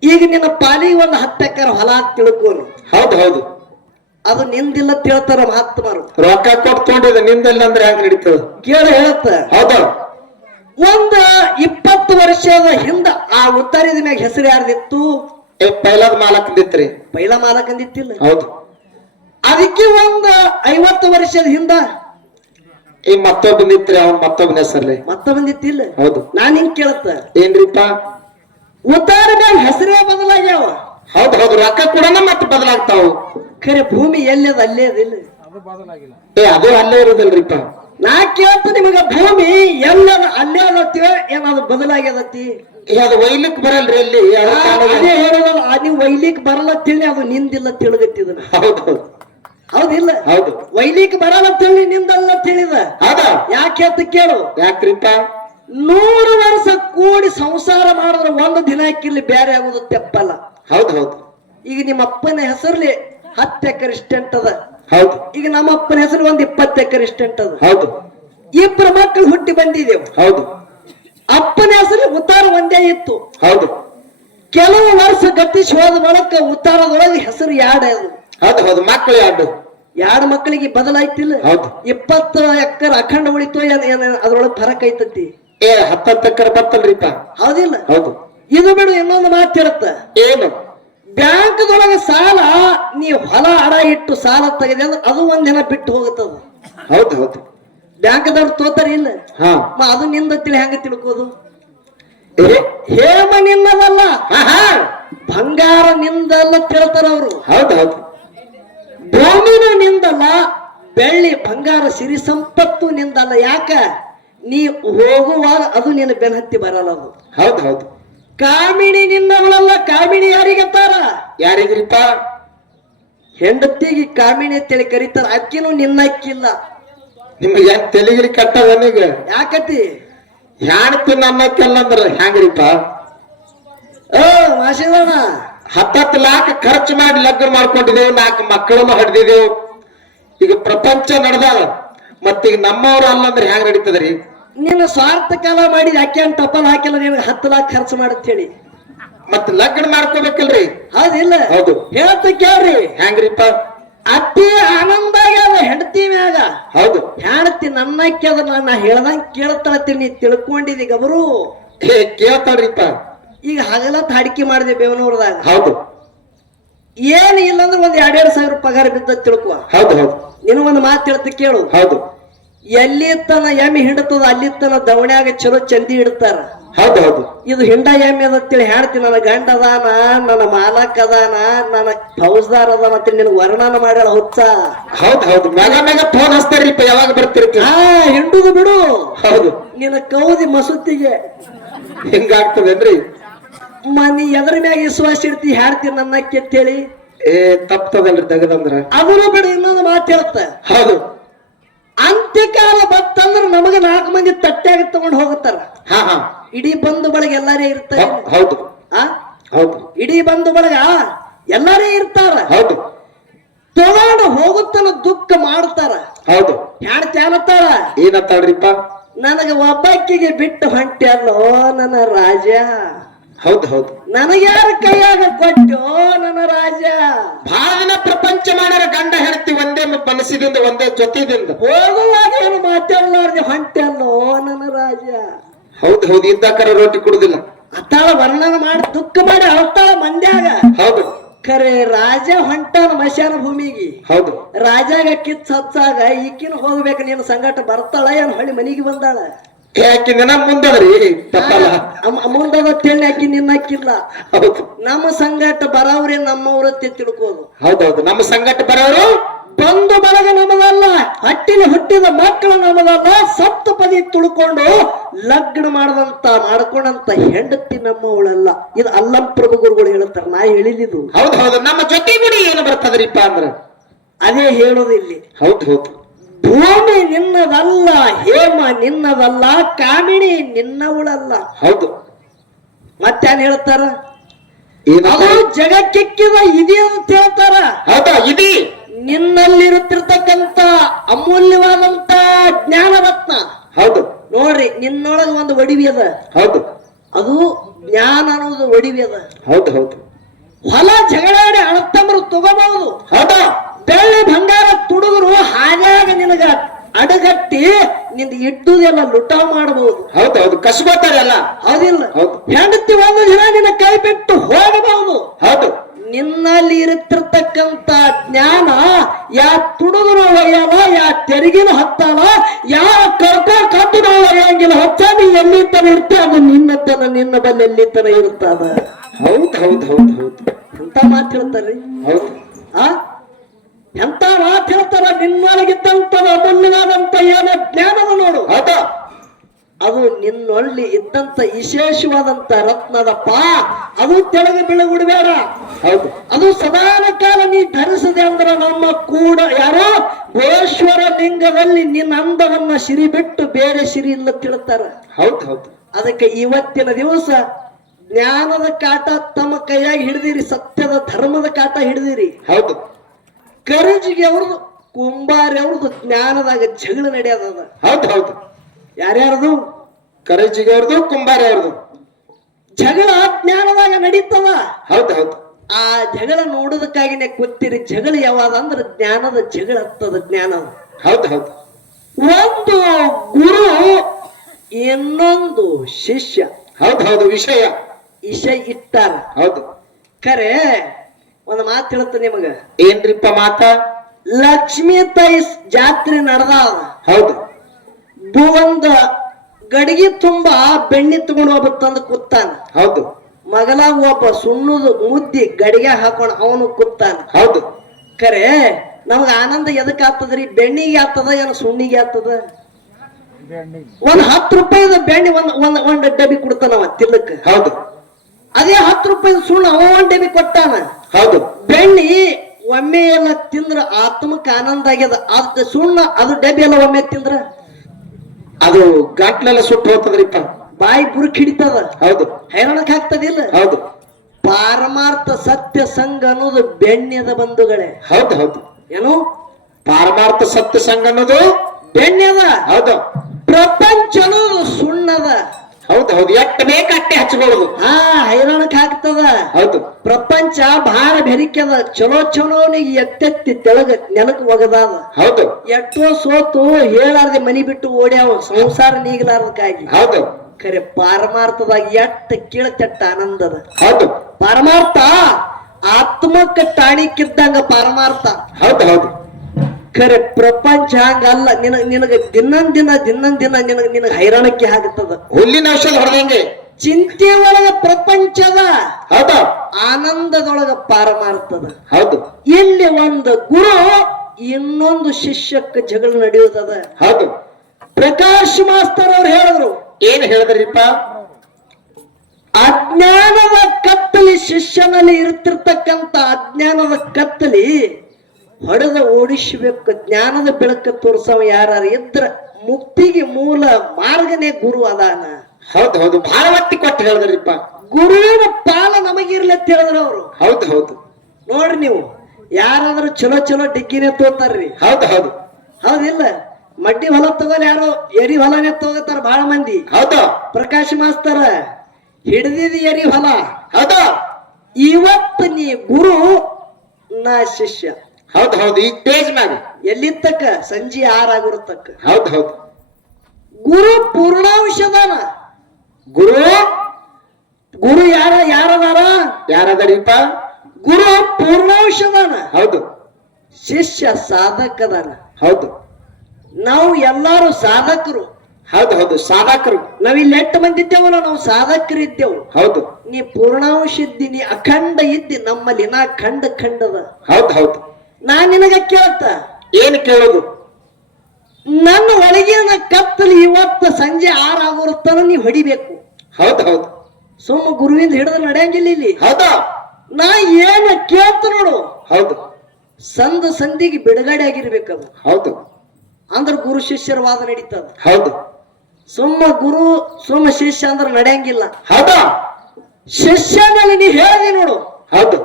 ಈಗ ನಿನ್ನ ಪಾಲಿಗೆ ಒಂದು 10 ಎಕರೆ ಹೊಲ ಅಂತ ತಿಳ್ಕೋನು. ಹೌದು ಹೌದು ಅದು ನಿಂದಿಲ್ಲ ತಿಳ್ತಾರ ಮಹಾತ್ಮರು. ರೊಕ್ಕ ಕೊಟ್ಕೊಂಡಿದೆ ನಿಂದೆಲ್ಲ ಅಂದ್ರೆ ಹೆಂಗ್ ನಡೀತದ? ಕೇಳ ಹೇಳತ್ತ. ಹೌದು ಒಂದ 20 ವರ್ಷದ ಹಿಂದ ಆ ಉತ್ತರಿದ ಮ್ಯಾಗ ಹೆಸರು ಯಾರ್ದಿತ್ತು? ಪೈಲದ ಮಾಲಕಂದಿತ್ರಿ. ಪೈಲ ಮಾಲಕಂದಿತ್ತಿಲ್ಲ. ಹೌದು ಅದಕ್ಕೆ ಒಂದ 50 ವರ್ಷದ ಹಿಂದ ಈ ಮತ್ತೊಬ್ಬ ನಿತ್ರಿ, ಅವನ್ ಮತ್ತೊಬ್ಬನ ಹೆಸರ್ಲಿ ಮತ್ತ ಬಂದಿತ್ತಿಲ್ಲ. ಹೌದು ನಾನ್ ಹಿಂಗ್ ಕೇಳತ್ತ, ಏನ್ರಿಪ್ಪ? ಉತ್ತಾರ ಮ್ಯಾಗ ಹೆಸರೇ ಬದಲಾಗ್ಯಾವ. ಹೌದು ಹೌದು ರೊಕ್ಕ ಕೂಡ ಮತ್ತೆ ಬದಲಾಗ್ತಾವ. ಖರೆ ಭೂಮಿ ಎಲ್ಲದ ಅಲ್ಲೇ ಅದಿಲ್ಲ. ಅದು ಅಲ್ಲೇ ಇರೋದಿಲ್ರಿಪ್ಪ. ನಾ ಕೇಳ್ತ ನಿಮಗ ಭೂಮಿ ಎಲ್ಲದ ಅಲ್ಲೇ ಅದತ್ತಿ ಏನಾದ್ರು ಬದಲಾಗ್ಯದತ್ತಿ? ಅದು ಒಯ್ಲಿಕ್ ಬರಲ್ರಿ ಅಲ್ಲಿ. ಅದೇ ಹೇಳೋದಲ್ಲ, ನೀವು ಒಯ್ಲಿಕ್ ಬರಲ್ಲ ತಿಳಿ ಅದು ನಿಂದಿಲ್ಲ ತಿಳಿಗತ್ತಿದ. ಹೌದು ಹೌದು ಹೌದಿಲ್ಲ? ಹೌದು ಒಯ್ಲಿಕ್ ಬರಲ್ಲ ತಿಳಿ ನಿಂದಲ್ಲ ತಿಳಿದ. ಹೌದಾ? ಯಾಕೆ ಅಂತ ಕೇಳು. ಯಾಕ್ರಿಪ್ಪ? 100 ವರ್ಷ ಕೂಡಿ ಸಂಸಾರ ಮಾಡಿದ್ರೆ ಒಂದು ದಿನ ಹಾಕಿರ್ಲಿ ಬೇರೆ ಆಗುದು ತೆಪ್ಪಲ್ಲ. ಹೌದು ಹೌದು ಈಗ ನಿಮ್ಮ ಅಪ್ಪನ ಹೆಸರ್ಲಿ 10 ಎಕರೆ ಇಷ್ಟೆಂಟ್ ಅದ. ಹೌದು ಈಗ ನಮ್ಮ ಅಪ್ಪನ ಹೆಸರು ಒಂದು 20 ಎಕರೆ ಇಷ್ಟೆಂಟ್ ಅದ. ಹೌದು 2 ಮಕ್ಕಳು ಹುಟ್ಟಿ ಬಂದಿದ್ದೇವು. ಹೌದು ಅಪ್ಪನ ಹೆಸರು ಉತ್ತಾರ ಒಂದೇ ಇತ್ತು. ಹೌದು ಕೆಲವು ವರ್ಷ ಗತಿಸಿ ಹೋದ ಬಳಕ ಉತ್ತಾರದೊಳಗೆ ಹೆಸರು ಅದು. ಹೌದು ಹೌದು ಮಕ್ಕಳು ಎರಡು ಮಕ್ಕಳಿಗೆ ಬದಲಾಯ್ತಿಲ್ಲ. ಹೌದು 20 ಎಕರೆ ಅಖಂಡ ಉಳಿತು ಅದ್ರೊಳಗೆ ಫರಕ್ ಐತತಿ. 10 ಎಕರೆ ಬರ್ತಲ್ರಿಪ್ಪ. ಹೌದಿಲ್ಲ? ಹೌದು ಇದು ಬಿಡು, ಇನ್ನೊಂದು ಮಾತು ಹೇಳುತ್ತ. ಏನು? ಬ್ಯಾಂಕ್ದೊಳಗೆ ಸಾಲ ನೀವು ಹೊಲ ಅಡ ಇಟ್ಟು ಸಾಲ ತೆಗೆದೆ ಅಂದ್ರೆ ಅದು ಒಂದಿನ ಬಿಟ್ಟು ಹೋಗುತ್ತದ. ಹೌದು ಹೌದು ಬ್ಯಾಂಕ್ದವ್ರು ತೋತಾರ ಇಲ್ಲ. ಅದು ನಿಂದ ತಿಳಿ ಹೆಂಗ ತಿಳ್ಕೋದು? ಹೇಮ ನಿನ್ನದಲ್ಲ, ಬಂಗಾರ ನಿಂದಲ್ಲ ತಿಳ್ತಾರ ಅವರು. ಹೌದು ಹೌದು ಭೂಮಿನೂ ನಿಂದಲ್ಲ, ಬೆಳ್ಳಿ ಬಂಗಾರ ಸಿರಿ ಸಂಪತ್ತು ನಿಂದಲ್ಲ. ಯಾಕ? ನೀ ಹೋಗುವಾಗ ಅದು ನಿನ್ನ ಬೆನ್ನತ್ತಿ ಬರಲ್ಲ. ಅದು ಹೌದು ಹೌದು ಕಾಮಿಣಿ ನಿನ್ನವಳಲ್ಲ. ಕಾಮಿಣಿ ಯಾರಿಗತ್ತಾರ? ಯಾರಿಗ್ರಿಪ್ಪ? ಹೆಂಡತಿಗೆ ಕಾಮಿಣಿ ಅಂತೇಳಿ ಕರೀತಾರ. ಅಕ್ಕಿನೂ ನಿನ್ನ ಅಕ್ಕಿಲ್ಲ. ನಿಮ್ಗೆ ಏನ್ ತೆಲಿಗಿರಿ ಕಟ್ಟದ? ನಿಮಗೆ ಯಾಕತಿ? ಹೆಣ್ತಿ ನನ್ನಕ್ಕೆಲ್ಲ ಅಂದ್ರ ಹೆಂಗ್ರಿಪ್ಪ? ಮಾಸಿದಣ್ಣ 10 ಲಾಖ ಖರ್ಚು ಮಾಡಿ ಲಗ್ನ ಮಾಡ್ಕೊಂಡಿದ್ದೇವು, 4 ಮಕ್ಕಳನ್ನು ಹಡ್ದಿದ್ದೇವು. ಈಗ ಪ್ರಪಂಚ ನಡೆದಾರ, ಮತ್ತೀಗ ನಮ್ಮವ್ರು ಅಲ್ಲಂದ್ರೆ ಹೆಂಗ್ ನಡೀತದ್ರಿ? ನಿನ್ನ ಸ್ವಾರ್ಥ ಕಾಲ ಮಾಡಿದ ಅಕ್ಕಿ ಅಂತ ಟಪಲ್ ಹಾಕಿಲ್ಲ ನಿನಗೆ 10 ಲಾಖ ಖರ್ಚು ಮಾಡತ್ ಹೇಳಿ. ಮತ್ ಲಗ್ನ ಮಾಡ್ಕೋಬೇಕಲ್ರಿ? ಹೌದಿಲ್ಲ? ಹೌದು ಹೇಳ್ತ ಕೇಳ್ರಿ. ಹೆಂಗ್ರಿಪ್ಪ? ಅತಿ ಆನಂದ ಆಗ್ಯದ ಹೆಂಡತಿ ಮ್ಯಾಗ. ಹೌದು ಹೆಂಡತಿ ನನ್ನ ಅಕ್ಕಿ ಅದ, ನಾ ಹೇಳ್ದಂಗ ಕೇಳ್ತಾಳತ್ತೀನಿ. ನೀ ತಿಳ್ಕೊಂಡಿದಿ ಗಬರು? ಕೇಳ್ತಾಳ್ರಿಪ್ಪ. ಈಗ ಹಗಲತ್ ಅಡಿಕೆ ಮಾಡಿದೆ ಬೇವನೂರದಾಗ. ಹೌದು ಏನ್ ಇಲ್ಲಂದ್ರೆ ಒಂದ್ 2,000 ಸಾವಿರ ಪಗಾರ ಬಿದ್ದ ತಿಳ್ಕೊ. ಹೌದು ಹೌದು ನೀನು ಒಂದು ಮಾತು ಹೇಳ್ತ ಕೇಳು. ಹೌದು ಎಲ್ಲಿ ತನ ಎಮ್ಮೆ ಹಿಡ್ತದ ಅಲ್ಲಿ ತನ ದವಣ್ಯಾಗ ಚಲೋ ಚಂದಿ ಇಡ್ತಾರ. ಹೌದು ಹೌದು ಇದು ಹಿಂಡ ಎಮ್ಮೆ ಅದಂತೇಳಿ ಹೇಳ್ತೀನಿ. ನನ್ನ ಗಂಡ ಅದಾನ, ನನ್ನ ಮಾಲಕ್ ಅದಾನ, ನನ್ನ ಫೌಜ್ದಾರ್ ಅದಾನ ಅಂತೇಳಿ ನಿನ್ ವರ್ಣನ ಮಾಡ್ಯಾಳ ಹುಚ್ಚ. ಹೌದು ಹೌದು ಮ್ಯಾಗ ಮ್ಯಾಗ ಫೋನ್ ಹಚ್ತಾರಿಪ್ಪ, ಯಾವಾಗ ಬರ್ತಿರ್ತೀವಿ. ಹಿಂಡುದು ಬಿಡು. ಹೌದು ನಿನ್ನ ಕೌದಿ ಮಸೂತಿಗೆ ಹಿಂಗಾಗ್ತದೇನ್ರಿ? ನೀ ಎದ್ರ ಮ್ಯಾಗ ವಿಶ್ವಾಸ ಇಡ್ತಿ ಹೇಳ್ತೀನಿ ನನ್ನಕ್ಕೆ ಅಂತೇಳಿ. ತಪ್ತದಲ್ರಿ ತೆಗದಂದ್ರ. ಅದನ್ನು ಬಿಡು, ಇನ್ನೊಂದು ಮಾತು ಹೇಳುತ್ತ. ಹೌದು, ಅಂತ್ಯಕಾಲ ಬತ್ತಂದ್ರ ನಮಗ 4 ಮಂದಿ ತಟ್ಟ್ಯಾಗ ತಗೊಂಡ್ ಹೋಗುತ್ತಾರ. ಹಾ ಹಾ ಇಡೀ ಬಂಧು ಬಳಗ ಎಲ್ಲಾರೇ ಇರ್ತಾರೆ. ಹೌದು ಹೌದು ಇಡೀ ಬಂಧು ಬಳಗ ಎಲ್ಲಾರೇ ಇರ್ತಾರ. ಹೌದು, ತಗೊಂಡು ಹೋಗುತ್ತನ ದುಃಖ ಮಾಡ್ತಾರ. ಹೌದು, ಹೇಳ್ತಾರ ಏನತ್ತಾಳ್ರಿಪ್ಪ? ನನಗ ಒಬ್ಬಾಕಿಗೆ ಬಿಟ್ಟು ಹೊಂಟೆ ಅಲ್ಲೋ ನನ್ನ ರಾಜ. ಹೌದು ಹೌದು, ನನಗ್ಯಾರ ಕೈಯಾಗ ಕೊಟ್ಟು ನನ್ನ ರಾಜ. ಬಹಳ ದಿನ ಪ್ರಪಂಚ ಮಾಡ್ಯಾರ, ಗಂಡ ಹೆಂಡತಿ ಒಂದೇ ಮನಸ್ಸಿದಿಂದ ಒಂದೇ ಜೊತೆದಿಂದ. ಹೋಗುವಾಗ ಏನು ಮಾತಾಡಲಾರ್ದೆ ಹೊಂಟೆ ಅಲ್ಲೋ ನನ್ನ ರಾಜ. ಹೌದು ಹೌದು, ಇದ್ದಾಕರ ರೋಟಿ ಕುಡುದಿಲ್ಲ. ಅತ್ತಾಳ ವರ್ಣನ ಮಾಡಿ ದುಃಖ ಮಾಡಿ ಅಳ್ತಾಳ ಮಂದ್ಯಾಗ. ಹೌದು, ಖರೆ ರಾಜ ಹೊಂಟಾನ ಮಶಾನ ಭೂಮಿಗೆ. ಹೌದು, ರಾಜಾಗ ಕಿತ್ ಹಚ್ಚಾಗ ಈಕಿನ ಹೋಗ್ಬೇಕು, ನೀನು ಸಂಗಟ ಬರ್ತಾಳ ಏನ್ ಹೊಳ್ಳಿ ಮನಿಗೆ ಬಂದಾಳ. ಯಾಕೆ ದಿನ ಮುಂದದ್ರಿ ತಪ್ಪಲ್ಲ. ಮುಂದದ ತೆಳ್ಳಿ ಹಾಕಿ ನಿನ್ನ ಹಾಕಿಲ್ಲ. ಹೌದು, ನಮ್ಮ ಸಂಗಟ ಬರವ್ರೆ ನಮ್ಮವ್ರ ತಿಳ್ಕೋದು. ಹೌದೌದು, ನಮ್ಮ ಸಂಗಟ ಬರೋರು ಬಂಧು ಬಳಗ ನಮದಲ್ಲ, ಹಟ್ಟಿನ ಹುಟ್ಟಿದ ಮಕ್ಕಳು ನಮದಲ್ಲ. ಸಪ್ತಪದಿ ತುಳ್ಕೊಂಡು ಲಗ್ನ ಮಾಡ್ಕೊಂಡಂತ ಹೆಂಡತಿ ನಮ್ಮವಳಲ್ಲ. ಇದು ಅಲ್ಲಂಪ್ರಭು ಗುರುಗಳು ಹೇಳ್ತಾರ, ನಾ ಹೇಳಿದ್ದು. ಹೌದು ಹೌದು, ನಮ್ಮ ಜೊತೆ ಗುಡಿ ಏನು ಬರ್ತದ್ರಿಪ್ಪ ಅಂದ್ರ ಅದೇ ಹೇಳೋದು ಇಲ್ಲಿ. ಹೌದು ಹೌದು, ಭೂಮಿ ನಿನ್ನದಲ್ಲ, ಹೇಮ ನಿನ್ನದಲ್ಲ, ಕಾಮಿಣಿ ನಿನ್ನವಳಲ್ಲ. ಹೌದು, ಮತ್ತೇನ್ ಹೇಳ್ತಾರ? ಏನಪ್ಪ? ಅದು ಜಗಕ್ಕಿಕ್ಕಿದ ಇದಿ ಅಂತ ಹೇಳ್ತಾರ. ಹೌದಾ, ಇದಿ ನಿನ್ನಲ್ಲಿರುತ್ತಿರ್ತಕ್ಕಂತ ಅಮೂಲ್ಯವಾದಂತ ಜ್ಞಾನ ರತ್ನ. ಹೌದು ನೋಡ್ರಿ, ನಿನ್ನೊಳಗ ಒಂದು ಒಡಿವಿ ಅದ. ಹೌದು, ಅದು ಜ್ಞಾನ ಅನ್ನೋದು ಒಡಿವಿ ಅದ. ಹೌದು ಹೌದು, ಹೊಲ ಜಗಳಾಡಿ ಅಳತ್ತಂಬರು ತಗೋಬಹುದು. ಹೌದಾ, ಬೆಳ್ಳಿ ಬಂಗಾರ ತುಡುಗರು ಹಾನ್ಯಾಗ ನಿನಗ ಅಡಗಟ್ಟಿ ನಿಂದ ಇಟ್ಟುದೆಲ್ಲ ಲುಟ ಮಾಡಬಹುದು. ಹೌದು ಹೌದು, ಕಸ್ಕೋತಾರಲ್ಲ. ಹೌದಿಲ್ಲ? ಹೌದು, ಹೆಂಡತಿ ಒಂದು ದಿನ ನಿನ್ನ ಕೈ ಬಿಟ್ಟು ಹೋಗಬಹುದು. ಹೌದು, ನಿನ್ನಲ್ಲಿ ಇರುತ್ತಿರ್ತಕ್ಕಂತ ಜ್ಞಾನ ಯಾ ತುಡುಗರು ಒಯ್ಯಲ್ಲ, ಯಾ ತೆರಿಗಿನ ಹತ್ತಲ್ಲ, ಯಾವ ಕದ್ದು ಒಯ್ಯಂಗಿಲ್ಲ. ಹೊಚ್ಚ ನೀ ಎಲ್ಲಿ ತನ ಇರ್ತ, ಅದು ನಿನ್ನ ಬಲ್ಲಿ ಎಲ್ಲಿ ತನ ಇರುತ್ತದ. ಹೌದು ಹೌದು ಹೌದು ಹೌದು, ಎಂತ ಮಾತು ಹೇಳ್ತಾರ್ರಿ. ಹೌದು, ಎಂತ ಮಾತು ಹೇಳ್ತಾರ. ನಿನ್ನೊಳಗಿದ್ದಂತ ಅಮೂಲ್ಯವಾದಂತ ಏನೋ ಜ್ಞಾನದ ನೋಡು. ಹೌದಾ, ಅದು ನಿನ್ನೊಳ್ಳಿ ಇದ್ದಂತ ವಿಶೇಷವಾದಂತ ರತ್ನದಪ್ಪ. ಅದು ತೆಳಗೆ ಬೀಳಗುಡ್ಬೇಡ. ಹೌದು, ಅದು ಸದಾನ ಕಾಲ ನೀ ಧರಿಸದೆ ಅಂದ್ರ ನಮ್ಮ ಕೂಡ ಯಾರೋ ಭೋಶ್ವರ ಲಿಂಗದಲ್ಲಿ ನಿನ್ನ ಅಂದವನ್ನ ಸಿರಿ ಬಿಟ್ಟು ಬೇರೆ ಸಿರಿ ಇಲ್ಲ ತಿಳ್ತಾರ. ಹೌದು ಹೌದು, ಅದಕ್ಕೆ ಇವತ್ತಿನ ದಿವಸ ಜ್ಞಾನದ ಕಾಟ ತಮ್ಮ ಕೈಯಾಗಿ ಹಿಡಿದಿರಿ, ಸತ್ಯದ ಧರ್ಮದ ಕಾಟ ಹಿಡಿದಿರಿ. ಹೌದು, ಕರಜಿಗೆ ಅವ್ರದ್ದು ಕುಂಬಾರಿ ಅವ್ರದ್ದು ಜ್ಞಾನದಾಗ ಜಗಳ ನಡೆಯದ. ಹೌದು ಹೌದು, ಯಾರ್ಯಾರದು? ಕರಜಿಗೆ ಅವ್ರದ್ದು, ಕುಂಬಾರಿ ಅವ್ರದ್ದು ಜಗಳ ಜ್ಞಾನದಾಗ ನಡೀತದ. ಹೌದು ಹೌದು, ಆ ಜಗಳ ನೋಡೋದಕ್ಕಾಗಿನೇ ಕೂತಿರಿ. ಜಗಳ ಯಾವಾಗ ಅಂದ್ರೆ ಜ್ಞಾನದ ಜಗಳ ಹತ್ತದ. ಜ್ಞಾನದ. ಹೌದು ಹೌದು, ಒಂದು ಗುರು ಇನ್ನೊಂದು ಶಿಷ್ಯ. ಹೌದು ಹೌದು, ವಿಷಯ ಇಟ್ಟಾರ. ಹೌದು, ಖರೆ ಒಂದು ಮಾತು ಹೇಳ್ತ ನಿಮಗ. ಏನ್ರಿಪ್ಪ ಮಾತ? ಲಕ್ಷ್ಮೀ ತಾಯಿ ಜಾತ್ರೆ ನಡೆದಾವ. ಹೌದು, ಒಂದು ಗಡಿಗೆ ತುಂಬಾ ಬೆಣ್ಣೆ ತಗೊಂಡು ಒಬ್ಬ ತಂದು ಕೂತಾನ. ಹೌದು, ಮಗಲಾಗ ಒಬ್ಬ ಸುಣ್ಣದ ಮುದ್ದಿ ಗಡಿಗೆ ಹಾಕೊಂಡು ಅವನು ಕೂತಾನ. ಹೌದು, ಖರೆ ನಮಗ ಆನಂದ ಎದಕ್ ಆಗ್ತದ್ರಿ? ಬೆಣ್ಣಿಗೆ ಆಗ್ತದ ಏನು ಸುಣ್ಣಿಗೆ ಆಗ್ತದ? ಒಂದ್ 10 ರೂಪಾಯಿದ ಬೆಣ್ಣೆ ಒಂದ್ ಡಬ್ಬಿ ಕೊಡ್ತಾನವ ತಿನ್ನಕ್. ಹೌದು, ಅದೇ 10 ರೂಪಾಯಿದ ಸುಣ್ಣ ಅವ ಒಂದ್ ಡಬ್ಬಿ ಕೊಟ್ಟಾನ. ಹೌದು, ಬೆಣ್ಣಿ ಒಮ್ಮೆ ಎಲ್ಲ ತಿಂದ್ರ ಆತ್ಮಕ್ ಆನಂದ ಆಗ್ಯದ. ಅದ್ ಸುಣ್ಣ ಅದು ಡಬ್ಬಿ ಎಲ್ಲ ಒಮ್ಮೆ ತಿಂದ್ರ ಅದು ಗಂಟ್ಲೆಲ್ಲ ಸುಟ್ಟು ಹೋಗ್ತದ್ರಿಪ್ಪ, ಬಾಯಿ ಬುರುಕ್ ಹಿಡಿತದ. ಹೌದು, ಹೈರಾಣಕ್ ಆಗ್ತದಿಲ್ಲ? ಹೌದು, ಪಾರಮಾರ್ಥ ಸತ್ಯ ಸಂಘ ಅನ್ನೋದು ಬೆಣ್ಣೆದ ಬಂಧುಗಳೇ. ಹೌದು ಹೌದು, ಏನು ಪಾರಮಾರ್ಥ ಸತ್ಯ ಸಂಘ ಅನ್ನೋದು ಬೆಣ್ಣೆದ. ಹೌದು, ಪ್ರಪಂಚ ಅನ್ನೋದು ಸುಣ್ಣದ. ಹೌದು ಹೌದು, ಎಟ್ಟು ಬೇಕಟ್ಟೆ ಹಚ್ಕೊಳ್ಳೋದು. ಹೈರಾಣಕ್ ಆಗ್ತದ. ಹೌದು, ಪ್ರಪಂಚ ಬಹಳ ಬೆರಿಕೆದ. ಚಲೋನಿಗೆ ಎತ್ತೆತ್ತಿ ತೆಳಗ ನೆಲಕ್ ಒಗದಾದ. ಹೌದು, ಎಷ್ಟೋ ಸೋತು ಹೇಳಾರ್ದೆ ಮನಿ ಬಿಟ್ಟು ಓಡ್ಯಾವ, ಸಂಸಾರ ನೀಗಲಾರ್ದಕ್ಕಾಗಿ. ಹೌದು, ಖರೆ ಪಾರಮಾರ್ಥದಾಗ ಎಟ್ಟ ಕೀಳತೆಟ್ಟ ಆನಂದದ. ಹೌದು, ಪರಮಾರ್ಥ ಆತ್ಮಕ್ಕ ಟಾಣಿಕ್ಕಿದ್ದಂಗ ಪರಮಾರ್ಥ. ಹೌದು ಹೌದು, ಖರೆ ಪ್ರಪಂಚ ಹಂಗಲ್ಲ. ನಿನಗ ದಿನಂದಿನ ನಿನಗ ಹೈರಾಣಕ್ಕೆ ಆಗುತ್ತದ. ಹುಲ್ಲಿನ ಔಷಧ ಹೊಡೆದಂಗೆ. ಚಿಂತೆ ಒಳಗ ಪ್ರಪಂಚದ, ಹೌದು. ಆನಂದದೊಳಗ ಪಾರಮಾರ್ತದ. ಹೌದು. ಇಲ್ಲಿ ಒಂದು ಗುರು ಇನ್ನೊಂದು ಶಿಷ್ಯಕ್ಕೆ ಜಗಳ ನಡೆಯುತ್ತದ. ಹೌದು. ಪ್ರಕಾಶ್ ಮಾಸ್ತರ್ ಅವ್ರು ಹೇಳಿದ್ರು. ಏನ್ ಹೇಳಿದ್ರಿಪ್ಪ? ಅಜ್ಞಾನದ ಕತ್ತಲಿ, ಶಿಷ್ಯನಲ್ಲಿ ಇರುತ್ತಿರ್ತಕ್ಕಂಥ ಅಜ್ಞಾನದ ಕತ್ತಲಿ ಹೊಡೆದ ಓಡಿಸಬೇಕು. ಜ್ಞಾನದ ಬೆಳಕ ತೋರಿಸವ ಯಾರು ಇದ್ರ ಮುಕ್ತಿಗೆ ಮೂಲ ಮಾರ್ಗನೇ ಗುರು ಅದಾನ. ಹೌದು ಹೌದು, ಬಹಳ ಒತ್ತಿ ಕೊಟ್ಟು ಹೇಳಿದ್ರಿಪ್ಪ. ಗುರುವಿನ ಪಾಲ ನಮಗಿರ್ಲಿ ಅಂತ ಹೇಳಿದ್ರು ಅವರು. ಹೌದು ಹೌದು. ನೋಡ್ರಿ, ನೀವು ಯಾರಾದ್ರೂ ಚಲೋ ಡಿಗ್ಗಿನೇ ತೋತಾರ್ರಿ. ಹೌದು ಹೌದು. ಹೌದಿಲ್ಲ? ಮಡ್ಡಿ ಹೊಲ ತಗೋಲ್, ಯಾರೋ ಎರಿ ಹೊಲನೇ ತಗೋತಾರ ಬಹಳ ಮಂದಿ. ಹೌದು. ಪ್ರಕಾಶ್ ಮಾಸ್ತರ ಹಿಡ್ದಿದ್ ಎರಿ ಹೊಲ. ಹೌದು. ಇವತ್ತು ನೀ ಗುರು, ನಾ ಶಿಷ್ಯ. ಹೌದು ಹೌದು. ಈ ಪೇಜ್ ಮ್ಯಾಗ ಎಲ್ಲಿ ತಕ್ಕ? ಸಂಜೆ 6 ಆಗಿರತಕ್ಕ. ಹೌದು ಹೌದು. ಗುರು ಪೂರ್ಣಾಂಶದಾನ. ಗುರು ಯಾರದಾರ? ಯಾರದಾರಿಪ್ಪ? ಗುರು ಪೂರ್ಣಾಂಶದಾನ. ಹೌದು. ಶಿಷ್ಯ ಸಾಧಕದಾನ. ಹೌದು. ನಾವು ಎಲ್ಲಾರು ಸಾಧಕರು. ಹೌದು ಹೌದು, ಸಾಧಕರು. ನಾವ್ ಇಲ್ಲಿ 8 ಮಂದಿ ಇದ್ದೇವಲ್ಲ, ನಾವು ಸಾಧಕರು ಇದ್ದೇವು. ಹೌದು. ನೀ ಪೂರ್ಣಾಂಶ ಇದ್ದಿ, ನೀ ಅಖಂಡ ಇದ್ದಿ. ನಮ್ಮಲ್ಲಿ ನಾ ಖಂಡದ. ಹೌದು ಹೌದು. ನಾನ್ ನಿನಗ ಕೇಳ್ತ, ಏನು ಕೇಳೋದು? ನನ್ನ ಒಳಗಿನ ಕತ್ತಲು ಇವತ್ತು ಸಂಜೆ 6 ಆಗೋರುತ್ತಾನ ನೀ ಹೊಡಿಬೇಕು. ಹೌದು ಹೌದು. ಸುಮ್ಮ ಗುರುವಿಂದ ಹಿಡಿದು ನಡೆಯಂಗಿಲ್ಲ ಇಲ್ಲಿ. ಹೌದಾ? ನಾ ಏನ ಕೇಳ್ತ ನೋಡು. ಹೌದು. ಸಂಧಿಗೆ ಬಿಡುಗಡೆ ಆಗಿರ್ಬೇಕದು. ಹೌದು. ಅಂದ್ರ ಗುರು ಶಿಷ್ಯರ ವಾದ ನಡೀತದ. ಹೌದು. ಸುಮ್ಮ ಶಿಷ್ಯ ಅಂದ್ರ ನಡೆಯಂಗಿಲ್ಲ. ಹೌದಾ? ಶಿಷ್ಯನಲ್ಲಿ ನೀ ಹೇಳಿದಿ ನೋಡು. ಹೌದು.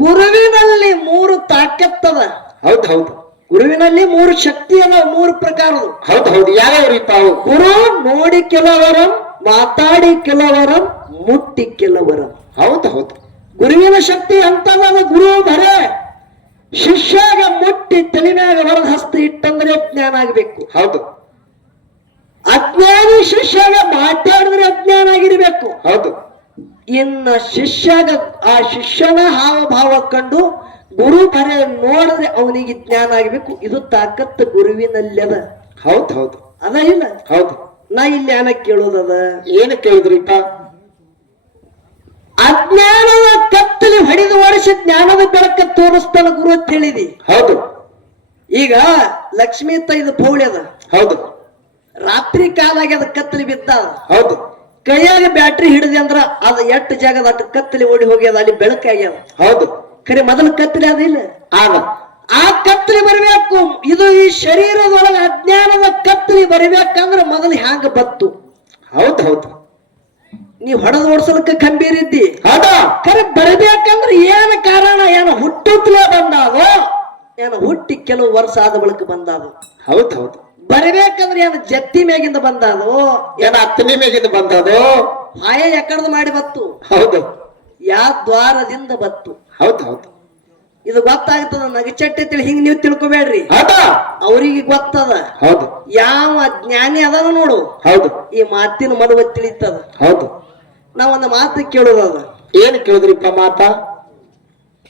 ಗುರುವಿನಲ್ಲಿ 3 ತಾಕತ್ತದ. ಹೌದು ಹೌದು. ಗುರುವಿನಲ್ಲಿ 3 ಶಕ್ತಿ ಅದ, 3 ಪ್ರಕಾರದು. ಹೌದು ಹೌದು. ಯಾವ್ಯಾವ್ರಿಪ್ಪ ಅವು? ಗುರು ನೋಡಿ ಕೆಲವರಂ, ಮಾತಾಡಿ ಕೆಲವರಂ, ಮುಟ್ಟಿ ಕೆಲವರಂ. ಹೌದು ಹೌದು. ಗುರುವಿನ ಶಕ್ತಿ ಅಂತಲ್ಲ. ಗುರು ಬರೇ ಶಿಷ್ಯಾಗ ಮುಟ್ಟಿ ತಲೆಮ್ಯಾಗ ಹೊರದ ಹಸ್ತ ಇಟ್ಟಂದ್ರೆ ಜ್ಞಾನ ಆಗ್ಬೇಕು. ಹೌದು. ಅಜ್ಞಾನಿ ಶಿಷ್ಯಾಗ ಮಾತಾಡಿದ್ರೆ ಅಜ್ಞಾನ ಆಗಿರ್ಬೇಕು. ಹೌದು. ಇನ್ನ ಶಿಷ್ಯಾಗ ಆ ಶಿಷ್ಯನ ಹಾವಭಾವ ಕಂಡು ಗುರು ಬರೇ ನೋಡಿದ್ರೆ ಅವನಿಗೆ ಜ್ಞಾನ ಆಗ್ಬೇಕು. ಇದು ತಾಕತ್ತು ಗುರುವಿನಲ್ಲಿ ಅದ. ಹೌದು ಹೌದು. ಅದ ಇಲ್ಲ? ಹೌದು. ನಾ ಇಲ್ಲಿ ಏನ ಕೇಳೋದದ? ಏನು ಕೇಳಿದ್ರಿಪ್ಪ? ಅಜ್ಞಾನದ ಕತ್ತಲಿ ಹೊಡೆದು ಓಡಿಸಿ ಜ್ಞಾನದ ಬೆಳಕ ತೋರಿಸ್ತಾನ ಗುರು ಅಂತ ಹೇಳಿದಿ. ಹೌದು. ಈಗ ಲಕ್ಷ್ಮೀ ತೈದು ಪೌಳಿ ಅದ. ಹೌದು. ರಾತ್ರಿ ಕಾಲಾಗಿ ಅದ ಕತ್ತಲಿ ಬಿದ್ದ. ಹೌದು. ಕೈಯಾಗ ಬ್ಯಾಟ್ರಿ ಹಿಡಿದಿ ಅಂದ್ರ ಅದ ಎಟ್ಟು ಜಾಗದ ಅಟ್ಟು ಕತ್ತಲಿ ಓಡಿ ಹೋಗ್ಯದ, ಅಲ್ಲಿ ಬೆಳಕಾಗ್ಯದ. ಹೌದು. ಖರೆ ಮೊದಲು ಕತ್ತಲಿ ಅದಿಲ್ಲ. ಆ ಕತ್ತಲಿ ಬರಬೇಕು. ಇದು ಈ ಶರೀರದೊಳಗೆ ಅಜ್ಞಾನದ ಕತ್ತಲಿ ಬರಬೇಕಂದ್ರ ಮೊದಲು ಹ್ಯಾಂಗ ಬತ್ತು? ಹೌದು ಹೌದು. ನೀ ಹೊಡೆದು ಓಡಿಸಲಕ್ಕ ಗಂಭೀರಿದ್ದಿ. ಹೌದಾ? ಖರೆ ಬರಬೇಕಂದ್ರ ಏನ ಕಾರಣ? ಏನ ಹುಟ್ಟುತ್ತಲೇ ಬಂದಾದೋ, ಏನ ಹುಟ್ಟಿ ಕೆಲವು ವರ್ಷ ಆದ ಬಳಿಕ ಬಂದಾದೋ? ಹೌದು ಹೌದು. ಬರಬೇಕಂದ್ರೆ ಏನ ಜತ್ತಿ ಮ್ಯಾಗಿಂದ ಬಂದಾದೋ, ಏನ ಹತ್ತನೇ ಮ್ಯಾಗಿಂದ ಬಂದದೋ? ಹಾಯ ಎಕ್ಕಡದು ಮಾಡಿ ಬತ್ತು. ಹೌದು. ಯಾ ದ್ವಾರದಿಂದ ಬತ್ತು. ಹೌದು ಹೌದು. ಇದು ಗೊತ್ತಾಗ್ತದ. ನಗಚಟ್ಟೆ ತಿಳಿ ಹಿಂಗ್ ನೀವು ತಿಳ್ಕೊಬೇಡ್ರಿ. ಹೌದಾ? ಅವ್ರಿಗೆ ಗೊತ್ತದ. ಹೌದು. ಯಾವ ಜ್ಞಾನಿ ಅದನ ನೋಡು, ಹೌದು, ಈ ಮಾತಿನ ಮನವ ತಿಳಿತದ. ಹೌದು. ನಾವೊಂದು ಮಾತು ಕೇಳೋದದ. ಏನು ಕೇಳಿದ್ರಿಪ್ಪ ಮಾತ?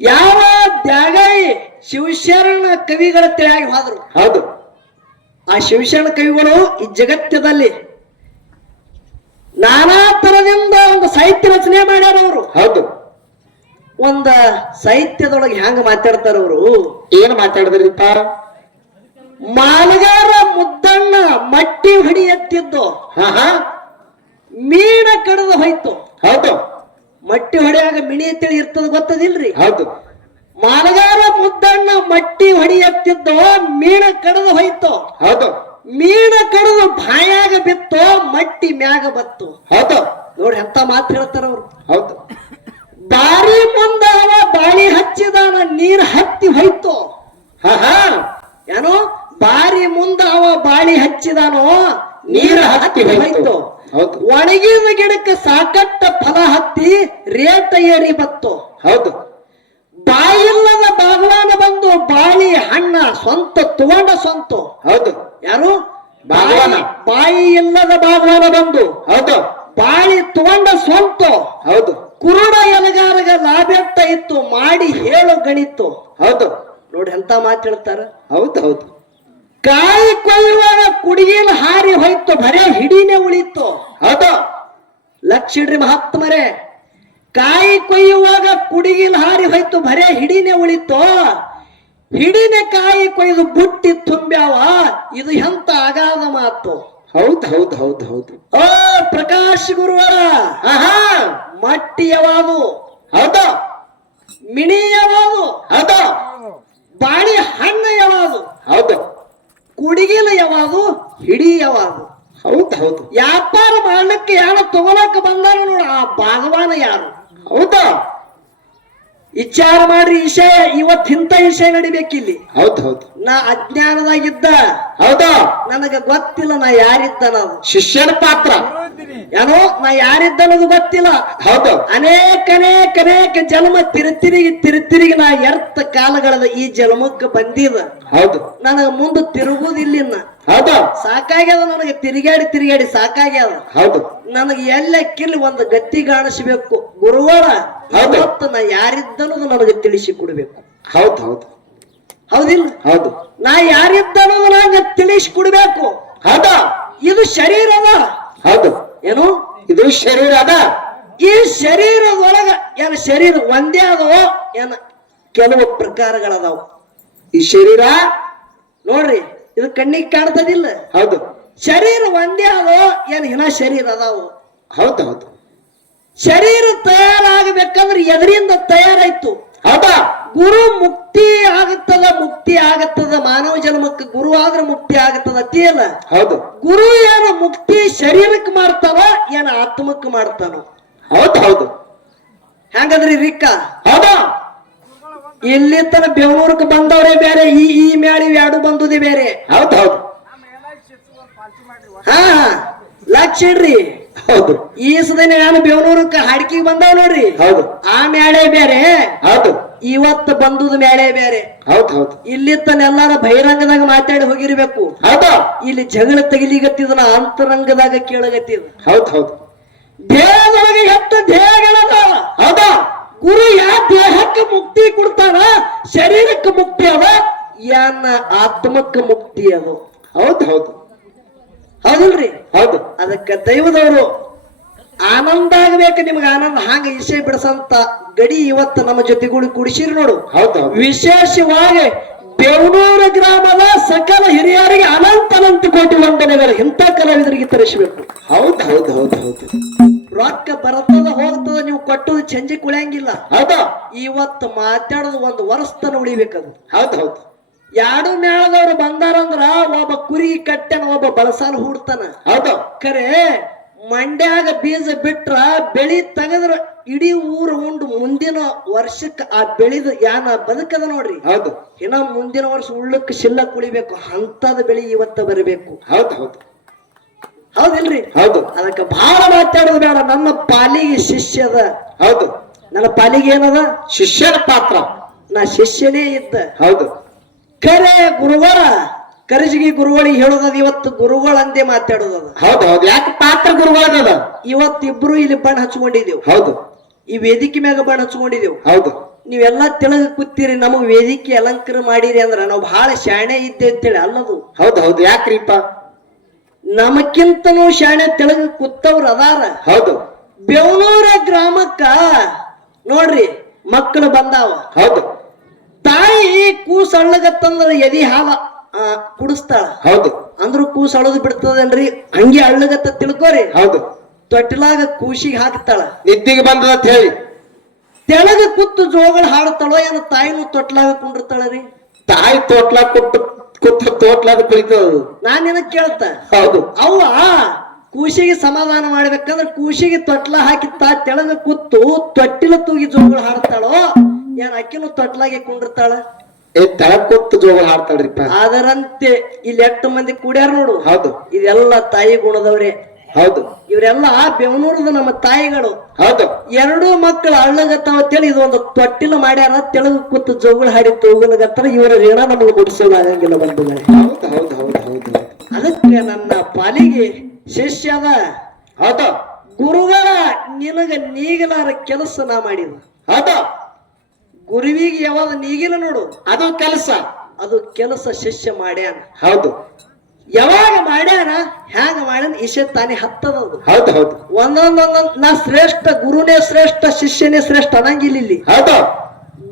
ಯಾವ ತ್ಯಾಗಾಯಿ ಶಿವಶರಣ ಕವಿಗಳ ತಿಳಿಯಾಗಿ ಹೋದ್ರು. ಹೌದು. ಆ ಶಿವಶರಣ ಕವಿಗಳು ಈ ಜಗತ್ತದಲ್ಲಿ ನಾನಾ ತರದಿಂದ ಒಂದು ಸಾಹಿತ್ಯ ರಚನೆ ಮಾಡ್ಯಾರ ಅವರು. ಹೌದು. ಒಂದ ಸಾಹಿತ್ಯದೊಳಗೆ ಹ್ಯಾಂಗ ಮಾತಾಡ್ತಾರ ಅವರು? ಏನು ಮಾತಾಡಿದ್ರಿಪ್ಪ? ಮಾಲಗಾರ ಮುದ್ದಣ್ಣ ಮಟ್ಟಿ ಹೊಡಿ ಎತ್ತಿದ್ದು ಮೀನ ಕಡದ ಹೋಯ್ತು. ಹೌದು. ಮಟ್ಟಿ ಹೊಡೆಯಾಗ ಮಿಣಿ ಅಂತೇಳಿ ಇರ್ತದ, ಗೊತ್ತದಿಲ್ರಿ? ಹೌದು. ಮಾಲಗಾರ ಮುದ್ದಣ್ಣ ಮಟ್ಟಿ ಹೊಡಿ ಎತ್ತಿದ್ದು ಮೀನ ಕಡದ ಹೋಯ್ತು. ಹೌದು. ಮೀನ ಕಡದು ಬಾಯಾಗ ಬಿತ್ತು, ಮಟ್ಟಿ ಮ್ಯಾಗ ಬತ್ತು. ಹೌದು. ನೋಡಿ ಎಂತ ಮಾತು ಹೇಳ್ತಾರ ಅವ್ರು. ಹೌದು. ಬಾರಿ ಮುಂದ ಅವ ಬಾಳಿ ಹಚ್ಚಿದಾನ, ನೀರ್ ಹತ್ತಿ ಹೋಯ್ತು. ಏನೋ ಬಾರಿ ಮುಂದ ಅವ ಬಾಳಿ ಹಚ್ಚಿದಾನೋ, ನೀರ್ ಹತ್ತಿ ಹೋಯ್ತು. ಒಣಗಿದ ಗಿಡಕ್ಕೆ ಸಾಕಟ್ಟ ಫಲ ಹತ್ತಿ ರೇಟ ಏರಿ ಬತ್ತು. ಹೌದು. ಬಾಯಿಲ್ಲದ ಬಾಗವಾನ ಬಂದು ಬಾಳಿ ಹಣ್ಣ ಸ್ವಂತ ತಗೊಂಡ ಸ್ವಂತ. ಹೌದು. ಯಾರು? ಬಾಗವಾನ. ಬಾಯಿ ಇಲ್ಲದ ಬಾಗವಾನ ಬಂದು ಹೌದು ಬಾಳಿ ತಗೊಂಡ ಸ್ವಂತ. ಹೌದು. ಕುರುಡ ಎಲಗಾರಗ ಲಾಭೆಟ್ಟ ಇತ್ತು, ಮಾಡಿ ಹೇಳು ಗಣಿತು. ಹೌದು. ನೋಡಿ ಎಂತ ಮಾತು ಹೇಳ್ತಾರ. ಹೌದು ಹೌದು. ಕಾಯಿ ಕೊಯ್ಯುವಾಗ ಕುಡಿಗಿನ ಹಾರಿ ಹೋಯ್ತು, ಬರೇ ಹಿಡಿನೇ ಉಳಿತು. ಹೌದು. ಲಕ್ಷ ಇಡ್ರಿ ಮಹಾತ್ಮರೇ, ಕಾಯಿ ಕೊಯ್ಯುವಾಗ ಕುಡಿಗಿನ ಹಾರಿ ಹೋಯ್ತು, ಬರೇ ಹಿಡಿನೇ ಉಳಿತು. ಹಿಡಿನೆ ಕಾಯಿ ಕೊಯ್ದು ಬುಟ್ಟಿ ತುಂಬ್ಯಾವ, ಇದು ಎಂತ ಅಗಾಧ ಮಾತು. ಹೌದು ಹೌದು ಹೌದು ಹೌದು. ಓ ಪ್ರಕಾಶ್ ಗುರುವರ, ಮಟ್ಟಿ ಯಾವುದು? ಹೌದು. ಮಿಣಿ ಯಾವುದು? ಹೌದು. ಬಾಳಿ ಹಣ್ಣು ಯಾವುದು? ಹೌದು. ಕುಡಿಗಿಲ ಯಾವುದು? ಹಿಡಿ ಯಾವುದು? ಹೌದು ಹೌದು. ವ್ಯಾಪಾರ ಮಾಡ್ಲಿಕ್ಕೆ ಯಾರು ತಗೊಳಕ್ ಬಂದಾರ ನೋಡ, ಆ ಭಾಗವಾನ ಯಾರು? ಹೌದಾ? ವಿಚಾರ ಮಾಡ್ರಿ. ವಿಷಯ ಇವತ್ತಿಂತ ವಿಷಯ ನಡಿಬೇಕಿಲ್ಲಿ. ಹೌದು ಹೌದು. ನಾ ಅಜ್ಞಾನದಾಗಿದ್ದ, ಹೌದಾ, ನನಗ ಗೊತ್ತಿಲ್ಲ ನಾ ಯಾರಿದ್ದ. ನಾವು ಶಿಷ್ಯನ ಪಾತ್ರ ಏನೋ ನಾ ಯಾರಿದ್ದ ಅನ್ನೋದು ಗೊತ್ತಿಲ್ಲ. ಹೌದು. ಅನೇಕ ಜನ್ಮ ತಿರುತಿರುಗಿ ನಾ ಎರ್ತ ಕಾಲಗಳದ ಈ ಜನ್ಮಕ್ಕೆ ಬಂದಿದ. ಹೌದು. ನನಗ ಮುಂದೆ ತಿರುಗುದಿಲ್ಲ. ಹೌದು. ಸಾಕಾಗ್ಯದ ನನಗೆ, ತಿರುಗಾಡಿ ಸಾಕಾಗ್ಯದ. ಹೌದು. ನನಗೆ ಎಲ್ಲಕ್ಕಿಲ್ಲಿ ಒಂದು ಗತಿ ಕಾಣಿಸ್ಬೇಕು. ಗುರುವಾರ ಇವತ್ತು ನಾ ಯಾರಿದ್ದ ಅನ್ನೋದು ನನಗೆ ತಿಳಿಸಿ ಕೊಡ್ಬೇಕು. ಹೌದು ಹೌದು. ಹೌದಿಲ್ಲ? ಹೌದು. ನಾ ಯಾರಿದ್ದ ಅನ್ನೋದು ನಂಗೆ ತಿಳಿಸಿ ಕೊಡ್ಬೇಕು. ಹೌದಾ? ಇದು ಶರೀರ ಅದ. ಹೌದು. ಏನು ಇದು ಶರೀರ ಅದ. ಈ ಶರೀರದೊಳಗ ಏನ ಶರೀರ ಒಂದೇ ಅದವೋ ಏನ ಕೆಲವು ಪ್ರಕಾರಗಳದಾವ. ಈ ಶರೀರ ನೋಡ್ರಿ, ಇದು ಕಣ್ಣಿಗೆ ಕಾಣ್ತದಿಲ್ಲ. ಹೌದು. ಶರೀರ ಒಂದೇ ಅದೋ ಏನ್ ಹಿನ ಶರೀರ ಅದಾವು? ಹೌದು ಹೌದು. ಶರೀರ ತಯಾರಾಗಬೇಕಂದ್ರೆ ಎದರಿಂದ ತಯಾರಾಯ್ತು? ಹೌದಾ? ಗುರು ಮುಕ್ತಿ ಆಗತ್ತದ ಮಾನವ ಜನ್ಮಕ್ಕೆ ಗುರು ಆದ್ರೆ ಮುಕ್ತಿ ಆಗತ್ತದ ಅತಿಯಲ್ಲ. ಹೌದು. ಗುರು ಏನು ಮುಕ್ತಿ ಶರೀರಕ್ಕೆ ಮಾಡ್ತಾವ ಏನ ಆತ್ಮಕ್ಕೆ ಮಾಡ್ತಾನ? ಹೌದು ಹೌದು. ಹೆಂಗದ್ರಿ ರಿಕ್ಕ? ಹೌದಾ? ಇಲ್ಲಿ ತನ ಬೆಂಗಳೂರಿಗೆ ಬಂದವ್ರೆ ಬೇರೆ, ಈ ಮ್ಯಾಳಿ ಎರಡು ಬಂದುದೇ ಬೇರೆ. ಹೌದು ಹೌದು. ಹಾ ಲಕ್ಷ ಇಡ್ರಿ. ಹೌದು. ಈ ಸದಿನ ನಾನು ಬೆಂಗಳೂರಕ್ಕೆ ಹಾಡ್ಕಿಗೆ ಬಂದಾವ್ ನೋಡ್ರಿ. ಹೌದು. ಆ ಮ್ಯಾಳೆ ಬೇರೆ, ಹೌದು. ಇವತ್ತು ಬಂದುದ ಮ್ಯಾಳೆ ಬೇರೆ. ಹೌದು ಹೌದು. ಇಲ್ಲಿ ತನ ಎಲ್ಲಾರ ಬಹಿರಂಗದಾಗ ಮಾತಾಡಿ ಹೋಗಿರ್ಬೇಕು. ಹೌದಾ? ಇಲ್ಲಿ ಜಗಳ ತಗಿಲಿಗತ್ತಿದನ ಅಂತರಂಗದಾಗ ಕೇಳಗತ್ತಿದ. ಹೌದು ಹೌದು. ದೇಹದೊಳಗೆ ಎಷ್ಟು ದೇಹಗಳದ? ಹೌದಾ? ಗುರು ಯಾವ ದೇಹಕ್ಕೆ ಮುಕ್ತಿ ಕೊಡ್ತಾನ? ಶರೀರಕ್ಕೆ ಮುಕ್ತಿ ಅದ ಯಾನ ಆತ್ಮಕ್ಕೆ ಮುಕ್ತಿ ಅದು? ಹೌದು ಹೌದು. ಹೌದಿಲ್ರಿ? ಹೌದು. ಅದಕ್ಕೆ ದೈವದವರು ಆನಂದ ಆಗ್ಬೇಕು. ನಿಮ್ಗೆ ಆನಂದ ಹಾಂಗ ವಿಷಯ ಬಿಡಿಸಂತ ಗಡಿ ಇವತ್ತು ನಮ್ಮ ಜೊತೆಗೂಡಿ ಕುಡಿಸಿರಿ ನೋಡು. ಹೌದು. ವಿಶೇಷವಾಗಿ ಬೆವನೂರು ಗ್ರಾಮದ ಸಕಲ ಹಿರಿಯರಿಗೆ ಅನಂತ ಕೋಟಿ ವಂದನೆಗಳು. ಇಂಥ ಕಲಾವಿದರಿಗೆ ತರಿಸಬೇಕು. ಹೌದು ಹೌದು ಹೌದು ಹೌದು. ರೊಕ್ಕ ಬರ್ತದ ಹೋಗ್ತದ, ನೀವು ಕೊಟ್ಟದು ಚಂಜಿ ಕುಳಿಯಂಗಿಲ್ಲ. ಹೌದಾ? ಇವತ್ತು ಮಾತಾಡೋದು ಒಂದು ವರ್ಷತನ ಉಳಿಬೇಕದು. ಹೌದು ಹೌದು. ಎರಡು ಮೇಳದವ್ರು ಬಂದಾರಂದ್ರ ಒಬ್ಬ ಕುರಿ ಕಟ್ಟೆನ, ಒಬ್ಬ ಬಳಸಾಲ ಹೂಡ್ತಾನ. ಹೌದು. ಖರೆ ಮಂಡ್ಯಾಗ ಬೀಜ ಬಿಟ್ರ ಬೆಳಿ ತೆಗದ್ರ ಇಡೀ ಊರು ಉಂಡು ಮುಂದಿನ ವರ್ಷಕ್ಕೆ ಆ ಬೆಳಿದ ಯಾನ ಬದುಕದ ನೋಡ್ರಿ. ಹೌದು. ಇನ್ನ ಮುಂದಿನ ವರ್ಷ ಉಳ್ಳಕ್ಕೆ ಶಿಲ್ಲ ಕುಳಿಬೇಕು. ಅಂತದ ಬೆಳಿ ಇವತ್ತ ಬರಬೇಕು. ಹೌದು ಹೌದು. ಹೌದಿಲ್ರಿ? ಹೌದು. ಅದಕ್ಕೆ ಬಹಳ ಮಾತಾಡೋದು ಬೇಡ. ನನ್ನ ಪಾಲಿಗೆ ಶಿಷ್ಯದ. ಹೌದು. ನನ್ನ ಪಾಲಿಗೆ ಏನದ? ಶಿಷ್ಯನ ಪಾತ್ರ. ನಾ ಶಿಷ್ಯನೇ ಇದ್ದ. ಹೌದು. ಖರೆ ಗುರುಗಳ ಕರಜಿಗಿ ಗುರುಗಳಿಗೆ ಹೇಳೋದದ. ಇವತ್ತು ಗುರುಗಳಂದೇ ಮಾತಾಡೋದದ. ಹೌದು ಹೌದು. ಯಾಕೆ ಪಾತ್ರ ಗುರುಗಳದ? ಇವತ್ತಿಬ್ರು ಇಲ್ಲಿ ಬಣ್ಣ ಹಚ್ಕೊಂಡಿದ್ದೇವು. ಹೌದು. ಈ ವೇದಿಕೆ ಮ್ಯಾಗ ಬಣ್ಣ ಹಚ್ಕೊಂಡಿದ್ದೇವು. ಹೌದು. ನೀವೆಲ್ಲಾ ತೆಳಗ ಕೂತೀರಿ, ನಮಗ್ ವೇದಿಕೆ ಅಲಂಕಾರ ಮಾಡಿರಿ ಅಂದ್ರ ನಾವು ಬಹಳ ಶಾಣೆ ಇದ್ದೆ ಅಂತೇಳಿ ಅಲ್ಲದು. ಹೌದು ಹೌದು. ಯಾಕ್ರಿಪ್ಪ? ನಮಕ್ಕಿಂತನೂ ಶಾಣೆ ತೆಳಗ ಕೂತವ್ರು ಅದಾರ. ಹೌದು. ಬೆವನೂರ ಗ್ರಾಮಕ್ಕ ನೋಡ್ರಿ ಮಕ್ಕಳು ಬಂದಾವ. ಹೌದು. ತಾಯಿ ಕೂಸ್ ಅಳ್ಳಗತ್ತಂದ್ರ ಎದಿ ಹಾಲ ಕುಡಿಸ್ತಾಳ. ಹೌದು. ಅಂದ್ರು ಕೂಸ್ ಅಳದು ಬಿಡ್ತದನ್ರಿ, ಹಂಗೆ ಅಳ್ಳಗತ್ತ ತಿಳ್ಕೋರಿ. ಹೌದು. ತೊಟ್ಟಿಲಾಗ ಕೂಸಿಗೆ ಹಾಕ್ತಾಳ. ನಿದ್ದಿಗೆ ಬಂದದ ಅಂತ ಹೇಳಿ ತೆಳಗ ಕೂತು ಜೋಗಳು ಹಾಡ್ತಾಳೋ ಏನೋ ತಾಯಿನೂ ತೊಟ್ಲಾಗ ಕುಂಡಿರ್ತಾಳರಿ. ತಾಯಿ ತೋಟ್ಲ ಕೂತು ತೋಟ್ಲಾದ ಕುಳಿತದ. ನಾನ್ ನಿನಗ್ ಕೇಳ್ತ, ಹೌದು. ಅವ್ವ ಕೂಸಿಗೆ ಸಮಾಧಾನ ಮಾಡ್ಬೇಕಂದ್ರೆ ಕೂಸಿಗೆ ತೊಟ್ಲ ಹಾಕಿ ತೆಳಗ ಕೂತು ತೊಟ್ಟಿಲ ತೂಗಿ ಜೋಗಳು ಹಾಡ್ತಾಳೋ ಏನ್ ಅಕ್ಕಿನೂ ತೊಟ್ಲಾಗೆ ಕುಂಡಿರ್ತಾಳ? ತೆಳಗ್ ಕೂತು ಜೋಗಳು ಹಾಡ್ತಾಳ್ರಿಪ್ಪ. ಅದರಂತೆ ಇಲ್ಲಿ ಎಷ್ಟು ಮಂದಿ ಕೂಡ್ಯಾರ ನೋಡು. ಹೌದು. ಇದೆಲ್ಲ ತಾಯಿ ಗುಣದವ್ರೆ. ಹೌದು. ಇವರೆಲ್ಲ ಬೆವನೂರದ ನಮ್ಮ ತಾಯಿಗಳು. ಹೌದು. ಎರಡೂ ಮಕ್ಕಳು ಅಳ್ಳಗತ್ತಾವ ಅಂತೇಳಿ ಇದೊಂದು ತೊಟ್ಟಿಲ ಮಾಡ್ಯಾರ. ತೆಳಗ ಕೂತು ಜೋಗಳು ಹಾಡಿ ತೋಗಲಗತ್ತಾರ. ಇವರ ಋಣ ನಮಗೆ ಮುಡಿಸೋದು ಆಗಂಗಿಲ್ಲ ಬಂಧುಗಳೇ. ಹೌದು ಹೌದು ಹೌದು ಹೌದು. ಅದಕ್ಕೆ ನನ್ನ ಪಾಲಿಗೆ ಶಿಷ್ಯದ. ಹೌದು. ಗುರುಗಳ ನಿನಗ ನೀಗಲಾರ ಕೆಲಸ ನಾ ಮಾಡಿದ. ಹೌದು. ಗುರುವಿಗೆ ಯಾವಾಗ ನೀಗಿಲ್ಲ ನೋಡು, ಅದು ಕೆಲಸ. ಅದು ಕೆಲಸ ಶಿಷ್ಯ ಮಾಡ್ಯಾನ. ಹೌದು ಯಾವಾಗ ಮಾಡ್ಯಾನ, ಹ್ಯಾಂಗ ಮಾಡ್ಯಾನ, ಇಶೆ ತಾನೇ ಹತ್ತದದು. ಹೌದು ಹೌದು ಒಂದೊಂದೊಂದೊಂದ್ ನಾ ಶ್ರೇಷ್ಠ, ಗುರುನೇ ಶ್ರೇಷ್ಠ, ಶಿಷ್ಯನೇ ಶ್ರೇಷ್ಠ ಅನ್ನಂಗಿಲ್ಲ ಇಲ್ಲಿ. ಹೌದು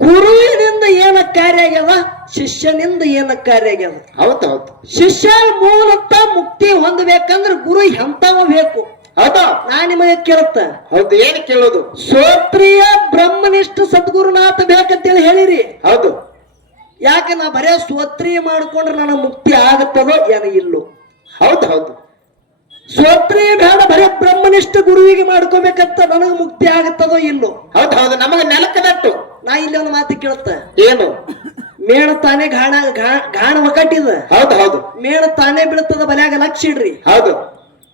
ಗುರುವಿನಿಂದ ಏನ ಕಾರ್ಯ ಆಗ್ಯದ, ಶಿಷ್ಯನಿಂದ ಏನ ಕಾರ್ಯ ಆಗ್ಯದ. ಹೌದು ಹೌದು ಶಿಷ್ಯ ಮೂಲತಃ ಮುಕ್ತಿ ಹೊಂದಬೇಕಂದ್ರೆ ಗುರು ಎಂತವ ಬೇಕು. ಹೌದು ನಾ ನಿಮಗೆ ಕೇಳುತ್ತ, ಹೌದು ಏನ್ ಕೇಳೋದು? ಶ್ರೋತ್ರಿಯ ಬ್ರಹ್ಮನಿಷ್ಠ ಸದ್ಗುರುನಾಥ ಬೇಕಂತೇಳಿ ಹೇಳಿರಿ. ಹೌದು ಯಾಕೆ ನಾ ಬರೇ ಶ್ರೋತ್ರಿಯ ಮಾಡ್ಕೊಂಡ್ರೆ ನನಗೆ ಮುಕ್ತಿ ಆಗತ್ತದೋ ಏನ ಇಲ್ಲೋ? ಹೌದು ಹೌದು ಶ್ರೋತ್ರಿಯ ಬೇಡ, ಬರೇ ಬ್ರಹ್ಮನಿಷ್ಠ ಗುರುವಿಗೆ ಮಾಡ್ಕೋಬೇಕಂತ ನನಗೆ ಮುಕ್ತಿ ಆಗತ್ತದೋ ಇಲ್ಲೋ? ಹೌದು ಹೌದು ನಮಗೆ ನೆಲಕ್ಕದಟ್ಟು. ನಾ ಇಲ್ಲಿ ಒಂದು ಮಾತು ಕೇಳುತ್ತ, ಏನು? ಮೇಣ ತಾನೇ ಗಾಣ ಒಕ್ಕಟ್ಟಿದ. ಹೌದು ಹೌದು ಮೇಣ ತಾನೇ ಬೀಳ್ತದ, ಬಲ್ಯಾಗ ಲಕ್ಷ ಇಡ್ರಿ. ಹೌದು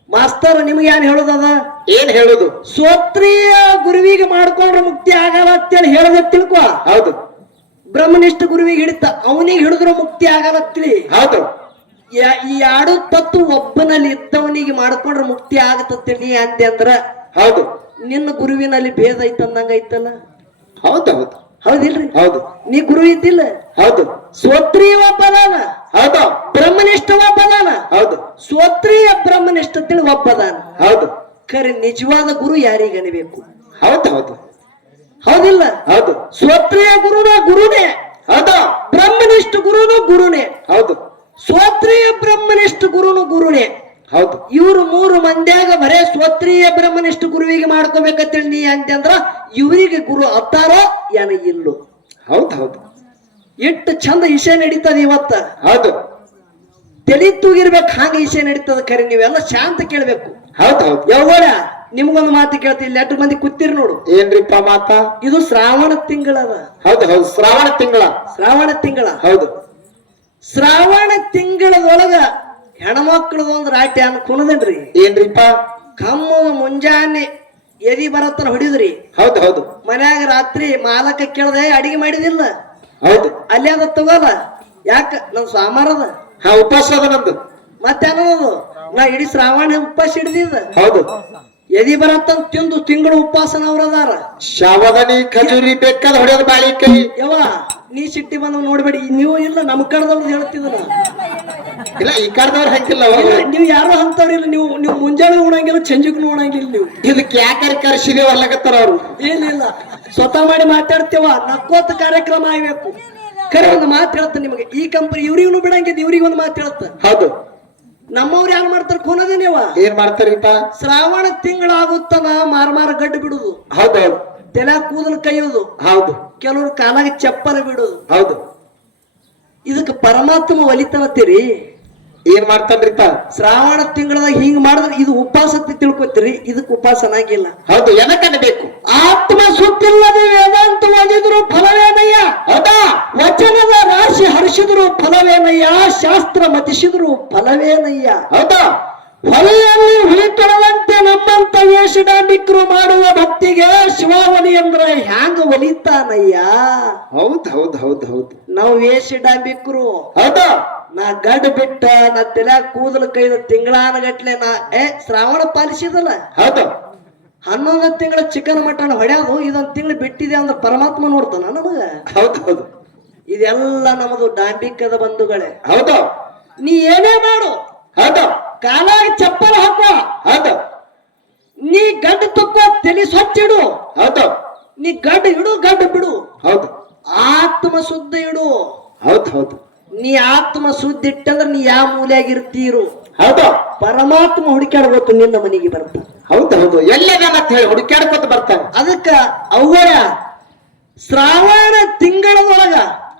ಮಾಸ್ತರ್ ನಿಮ್ಗೆ ಏನ್ ಹೇಳುದದ? ಏನ್ ಹೇಳುದು? ಶ್ರೋತ್ರಿಯ ಗುರುವಿಗೆ ಮಾಡ್ಕೊಂಡ್ರೆ ಮುಕ್ತಿ ಆಗಲ್ಲ ಅಂತೇಳಿ ಹೇಳದ ತಿಳ್ಕೊ. ಹೌದು ಬ್ರಹ್ಮನಿಷ್ಠ ಗುರುವಿಗೆ ಹಿಡಿತ, ಅವನಿಗೆ ಹಿಡಿದ್ರು ಮುಕ್ತಿ ಆಗಲ್ಲ ತಿಳಿ. ಹೌದು ಈ ಆಡು ತತ್ವ ಒಬ್ಬನಲ್ಲಿ ಇದ್ದವನಿಗೆ ಮಾಡ್ಕೊಂಡ್ರೆ ಮುಕ್ತಿ ಆಗತ್ತೆ ನೀ ಅಂದೆ ಅಂದ್ರ, ಹೌದು ನಿನ್ನ ಗುರುವಿನಲ್ಲಿ ಭೇದ ಐತಂದಂಗ ಐತಲ್ಲ. ಹೌದು ಹೌದು ಹೌದಿಲ್ರಿ? ಹೌದು ನೀ ಗುರು ಇದ್ದಿಲ್ಲ. ಹೌದು ಶ್ರೋತ್ರಿಯ ಒಬ್ಬದಾನ, ಹೌದು ಬ್ರಹ್ಮನಿಷ್ಠ ಒಬ್ಬದಾನ. ಹೌದು ಶ್ರೋತ್ರಿಯ ಬ್ರಹ್ಮನಿಷ್ಠ ತಿಳಿ ಒಬ್ಬದಾನ. ಹೌದು ಖರೆ ನಿಜವಾದ ಗುರು ಯಾರಿಗನಿಬೇಕು? ಹೌದು ಹೌದು ಹೌದಿಲ್ಲ? ಹೌದು ಶ್ರೋತ್ರಿಯ ಗುರುನ ಗುರುನೇ, ಹೌದು ಬ್ರಹ್ಮನಿಷ್ಠ ಗುರುನು ಗುರುನೇ. ಹೌದು ಶ್ರೋತ್ರಿಯ ಬ್ರಹ್ಮನಿಷ್ಠ ಗುರುನು ಗುರುನೇ. ಹೌದು ಇವ್ರು ಮೂರು ಮಂದ್ಯಾಗ ಬರೇ ಶ್ರೋತ್ರಿಯ ಬ್ರಹ್ಮನಿಷ್ಠ ಗುರುವಿಗೆ ಮಾಡ್ಕೋಬೇಕಂತೇಳಿ ನೀ ಅಂದ್ರ ಇವರಿಗೆ ಗುರು ಅತ್ತಾರೋ ಏನ ಇಲ್ಲೋ? ಹೌದು ಹೌದು ಎಷ್ಟು ಚಂದ ವಿಷಯ ನಡೀತದ ಇವತ್ತ. ಹೌದು ತಲಿ ತೂಗಿರ್ಬೇಕು, ಹಾಂಗ ವಿಷಯ ನಡೀತದ. ಖರೆ ನೀವೆಲ್ಲ ಶಾಂತ ಕೇಳ್ಬೇಕು. ಹೌದು ಹೌದು ಯಾವಳ ನಿಮ್ಗೊಂದು ಮಾತು ಕೇಳ್ತಿ, ಇಲ್ಲಿ ಎಷ್ಟು ಮಂದಿ ಕೂತಿರ್ ನೋಡು. ಏನ್ರಿಪ್ಪ ಮಾತಾ? ಇದು ಶ್ರಾವಣ ತಿಂಗಳದ. ಹೌದು ಹೌದು ಶ್ರಾವಣ ತಿಂಗಳ. ಶ್ರಾವಣ ತಿಂಗಳ. ಹೌದು ಶ್ರಾವಣ ತಿಂಗಳದೊಳಗ ಹೆಣ್ಮಕ್ಳದ ಒಂದು ರಾಟ್ಯ ಕುಣದನ್ರಿ. ಏನ್ರಿಪ್ಪ? ಕಮ್ಮ ಮುಂಜಾನೆ ಎದಿ ಬರತ್ತನ ಹೊಡಿದ್ರಿ. ಹೌದು ಹೌದು ಮನ್ಯಾಗ ರಾತ್ರಿ ಮಾಲಕ ಕೇಳ್ದೆ ಅಡಿಗೆ ಮಾಡಿದಿಲ್ಲ, ಹೌದು ಅಲ್ಲಿ ಅದ ತಗೋಲ್ಲ. ಯಾಕ? ನಮ್ ಸ್ವಾಮಾರದ ಹಾ ಉಪವಾಸ ಅದ ನಂದು. ಮತ್ತೆ ಅನ್ನೋದು ನಾ ಇಡೀ ಶ್ರಾವಣ ಉಪವಾಸ ಹಿಡಿದಿದ್ದ. ಹೌದು ಎದಿ ಬರತ್ತಂತ ತಿಂದು ತಿಂಗಳು ಉಪವಾಸನ ಅವ್ರದಾರ. ಶಾವದನಿ ಖಜೂರಿ ಬೇಕಾದ ಹೊಡೆಯೋದು ಬಾಳಿಕೈ. ಯವ್ವ ನೀ ಸಿಟ್ಟಿ ಬಂದ ನೋಡ್ಬೇಡಿ, ನೀವು ಇಲ್ಲ ನಮ್ ಕಡದವ್ರು ಹೇಳ್ತಿದ್ರ. ಇಲ್ಲ ಈ ಕಾಲದವ್ರು ಹಂಗಿಲ್ಲ. ನೀವು ಯಾರು ಅಂತವ್ರಿಲ್ಲ. ನೀವು ಮುಂಜಾನೆ ಉಣಂಗಿಲ್ಲ, ಸಂಜೆಗೂ ಉಣಂಗಿಲ್ಲ. ನೀವು ಇದಕ್ಕೆ ಯಾಕೆ ಕರ್ಸಿದೀವಿ ಅಲ್ಲಕತ್ತಾರ ಅವ್ರು. ಏನಿಲ್ಲ, ಸ್ವತಃ ಮಾಡಿ ಮಾತಾಡ್ತೇವ. ನಕ್ಕೋತ ಕಾರ್ಯಕ್ರಮ ಆಗ್ಬೇಕು. ಖರೆ ಒಂದು ಮಾತು ಹೇಳ್ತ ನಿಮಗೆ, ಈ ಕಂಪನಿ ಇವ್ರಿಗೂ ಬಿಡಂಗಿದ್, ಇವ್ರಿಗೆ ಒಂದು ಮಾತು ಹೇಳ್ತ. ಹೌದು ನಮ್ಮವ್ರು ಯಾರು ಮಾಡ್ತಾರ ಖೂನದ ನೀವ? ಏನ್ ಮಾಡ್ತಾರಿಪ್ಪ? ಶ್ರಾವಣ ತಿಂಗಳಾಗುತ್ತನ ಮಾರ ಗಡ್ಡು ಬಿಡುದು. ಹೌದೌದು ತಲೆ ಕೂದಲು ಕೈಯುದು. ಹೌದು ಕೆಲವ್ರು ಕಾಲಾಗ ಚಪ್ಪಲ ಬಿಡುದು. ಹೌದು ಇದಕ್ಕೆ ಪರಮಾತ್ಮ ಒಲಿತನತ್ತೀರಿ. ಏನ್ ಮಾಡ್ತಾನ್ರಿಪ್ಪ? ಶ್ರಾವಣ ತಿಂಗಳದಾಗ ಹಿಂಗ್ ಮಾಡಿದ್ರೆ ಇದು ಉಪವಾಸ ಅಂತ ತಿಳ್ಕೊತೀರಿ. ಇದಕ್ಕೆ ಉಪವಾಸ ಆಗಿಲ್ಲ. ಹೌದು ಏನಕ್ಕಬೇಕು? ಆತ್ಮ ಸುತ್ತಿಲ್ಲದೆ ವೇದಾಂತ ಓದಿದ್ರು ಫಲವೇನಯ್ಯ. ಹೌದಾ? ವಚನದ ರಾಶಿ ಹರಿಸಿದ್ರು ಫಲವೇನಯ್ಯ. ಶಾಸ್ತ್ರ ಮತಿಸಿದ್ರು ಫಲವೇನಯ್ಯ. ಹೌದಾ? ಹೊಲೆಯಲ್ಲಿ ಹುಳಿತೊಳದಂತೆ ನಮ್ಮಂತ ವೇಷಡಾಂಬಿಕರು ಮಾಡುವ ಭಕ್ತಿಗೆ ಶಿವಾವಲಿ ಅಂದ್ರೆ ಹ್ಯಾಂಗ ಒಲಿತಾನಯ್ಯ. ಹೌದ್ ಹೌದ್ ಹೌದ್ ಹೌದು ನಾವು ವೇಷಡಾಂಬಿಕರು. ಹೌದಾ? ನಾ ಗಡ್ ಬಿಟ್ಟ, ನಾ ತಲ್ಯಾಗ ಕೂದಲು ಕೈದ ತಿಂಗಳಾನಗಟ್ಲೆ ನಾ ಶ್ರಾವಣ ಪಾಲಿಸಿದಲ್ಲ. ಹೌದು 11 ತಿಂಗಳ ಚಿಕನ್ ಮಟನ್ ಹೊಡ್ಯಾದು, ಇದೊಂದ್ ತಿಂಗಳು ಬಿಟ್ಟಿದೆ ಅಂದ್ರೆ ಪರಮಾತ್ಮ ನೋಡ್ತಾನ ನಮಗ. ಹೌದು ಹೌದು ಇದೆಲ್ಲ ನಮ್ಮದು ಡಾಂಬಿಕದ ಬಂಧುಗಳೇ. ಹೌದು ನೀ ಏನೇ ಮಾಡು, ಹೌದು ಕಾಲಾಗ ಚಪ್ಪಲ್ ಹಾಕೋ, ಹೌದು ನೀ ಗಡ್ಡ ತಕ್ಕೋ, ತಲೆ ಸ್ವಚ್ಛ ಇಡು. ಹೌದು ನೀ ಗಡ್ಡ ಇಡು, ಗಡ್ಡ ಬಿಡು. ಹೌದು ಆತ್ಮ ಶುದ್ಧ ಇಡು. ಹೌದು ಹೌದು ನೀ ಆತ್ಮ ಶುದ್ಧ ಇಟ್ಟಂದ್ರೆ ನೀ ಯಾವ ಮೂಲೆಯಾಗಿರ್ತೀರು. ಹೌದು ಪರಮಾತ್ಮ ಹುಡುಕ್ಯಾಡ್ಬೇಕು, ನಿನ್ನ ಮನೆಗೆ ಬರ್ತ. ಹೌದು ಹೌದು ಎಲ್ಲದನ್ನ ಹೇಳಿ ಹುಡುಕ್ಯಾಡ್ಕೊತ ಬರ್ತಾನೆ. ಅದಕ್ಕ ಅವುಗಳ ಶ್ರಾವಣ ತಿಂಗಳದೊಳಗ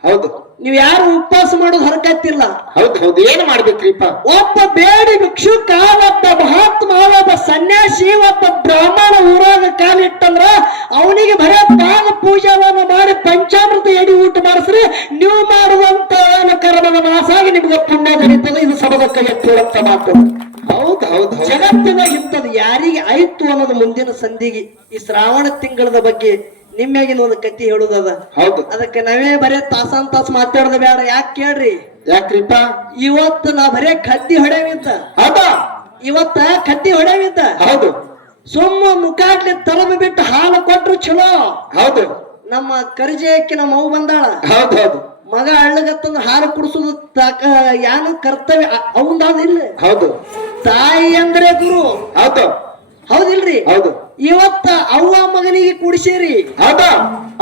ಹೌದು ನೀವ್ ಯಾರು ಉಪವಾಸ ಮಾಡೋದು ಹರಕತ್ತಿಲ್ಲ. ಹೌದು ಹೌದು ಏನ್ ಮಾಡ್ಬೇಕ್ರಿಪ್ಪ? ಒಬ್ಬ ಬೇಡಿ ಭಿಕ್ಷುಕ, ಒಬ್ಬ ಮಹಾತ್ಮ, ಒಬ್ಬ ಸನ್ಯಾಸಿ, ಒಬ್ಬ ಬ್ರಾಹ್ಮಣ ಊರಾಗ ಕಾಲಿಟ್ಟಂದ್ರ ಅವನಿಗೆ ಬರೇ ಪಾದ ಪೂಜಾವನ್ನ ಮಾಡಿ ಪಂಚಾಮೃತ ಎಡಿ ಊಟ ಮಾಡಿಸ್ರಿ. ನೀವು ಮಾಡುವಂತ ಕರ್ಮದ ನಾಸಾಗಿ ನಿಮ್ಗೆ ಪುಣ್ಯ ದೊರೀತದೆ. ಇದು ಸಬದಕ್ಕ ಎತ್ತುವಂತ ಮಾತು. ಹೌದು ಹೌದು ಜಗತ್ತಿನ ಇಂಥದ್ದು ಯಾರಿಗೆ ಆಯ್ತು ಅನ್ನೋದು ಮುಂದಿನ ಸಂಧಿಗೆ ಈ ಶ್ರಾವಣ ತಿಂಗಳದ ಬಗ್ಗೆ ನಿಮ್ಮೆಗಿನ ಒಂದು ಕತ್ತಿ ಹೇಳುದದ. ಹೌದು ಅದಕ್ಕೆ ನಾವೇ ಬರೇ ತಾಸನ್ ತಾಸು ಮಾತಾಡೋದು ಬೇಡ. ಯಾಕೆ ಕೇಳ್ರಿ? ಯಾಕ್ರಿಪ್ಪ? ಇವತ್ತು ನಾ ಬರೇ ಕತ್ತಿ ಹೊಡೆವಿಂತ. ಹೌದಾ? ಇವತ್ತ ಕತ್ತಿ ಹೊಡೆವಿಂತ. ಹೌದು ಸುಮ್ಮ ಮುಖಾಡ್ಲಿ ತರಬ ಬಿಟ್ಟು ಹಾಲು ಕೊಟ್ರು ಚಲೋ. ಹೌದು ನಮ್ಮ ಕರ್ಜೆಯಕ್ಕೆ ನಮ್ಮ ಅವು ಬಂದಾಳ ಹೌದೌದು ಮಗ ಅಳ್ಳಗತ್ತಂದ್ರ ಹಾಲು ಕುಡಿಸೋದು ಯಾನು ಕರ್ತವ್ಯ ಅವಂದಾದಿಲ್ಲ. ಹೌದು ತಾಯಿ ಅಂದ್ರೆ ಗುರು. ಹೌದು ಹೌದಿಲ್ರಿ? ಹೌದು ಇವತ್ತ ಅವ್ವ ಮಗನಿಗೆ ಕುಡಿಸಿರಿ. ಹೌದಾ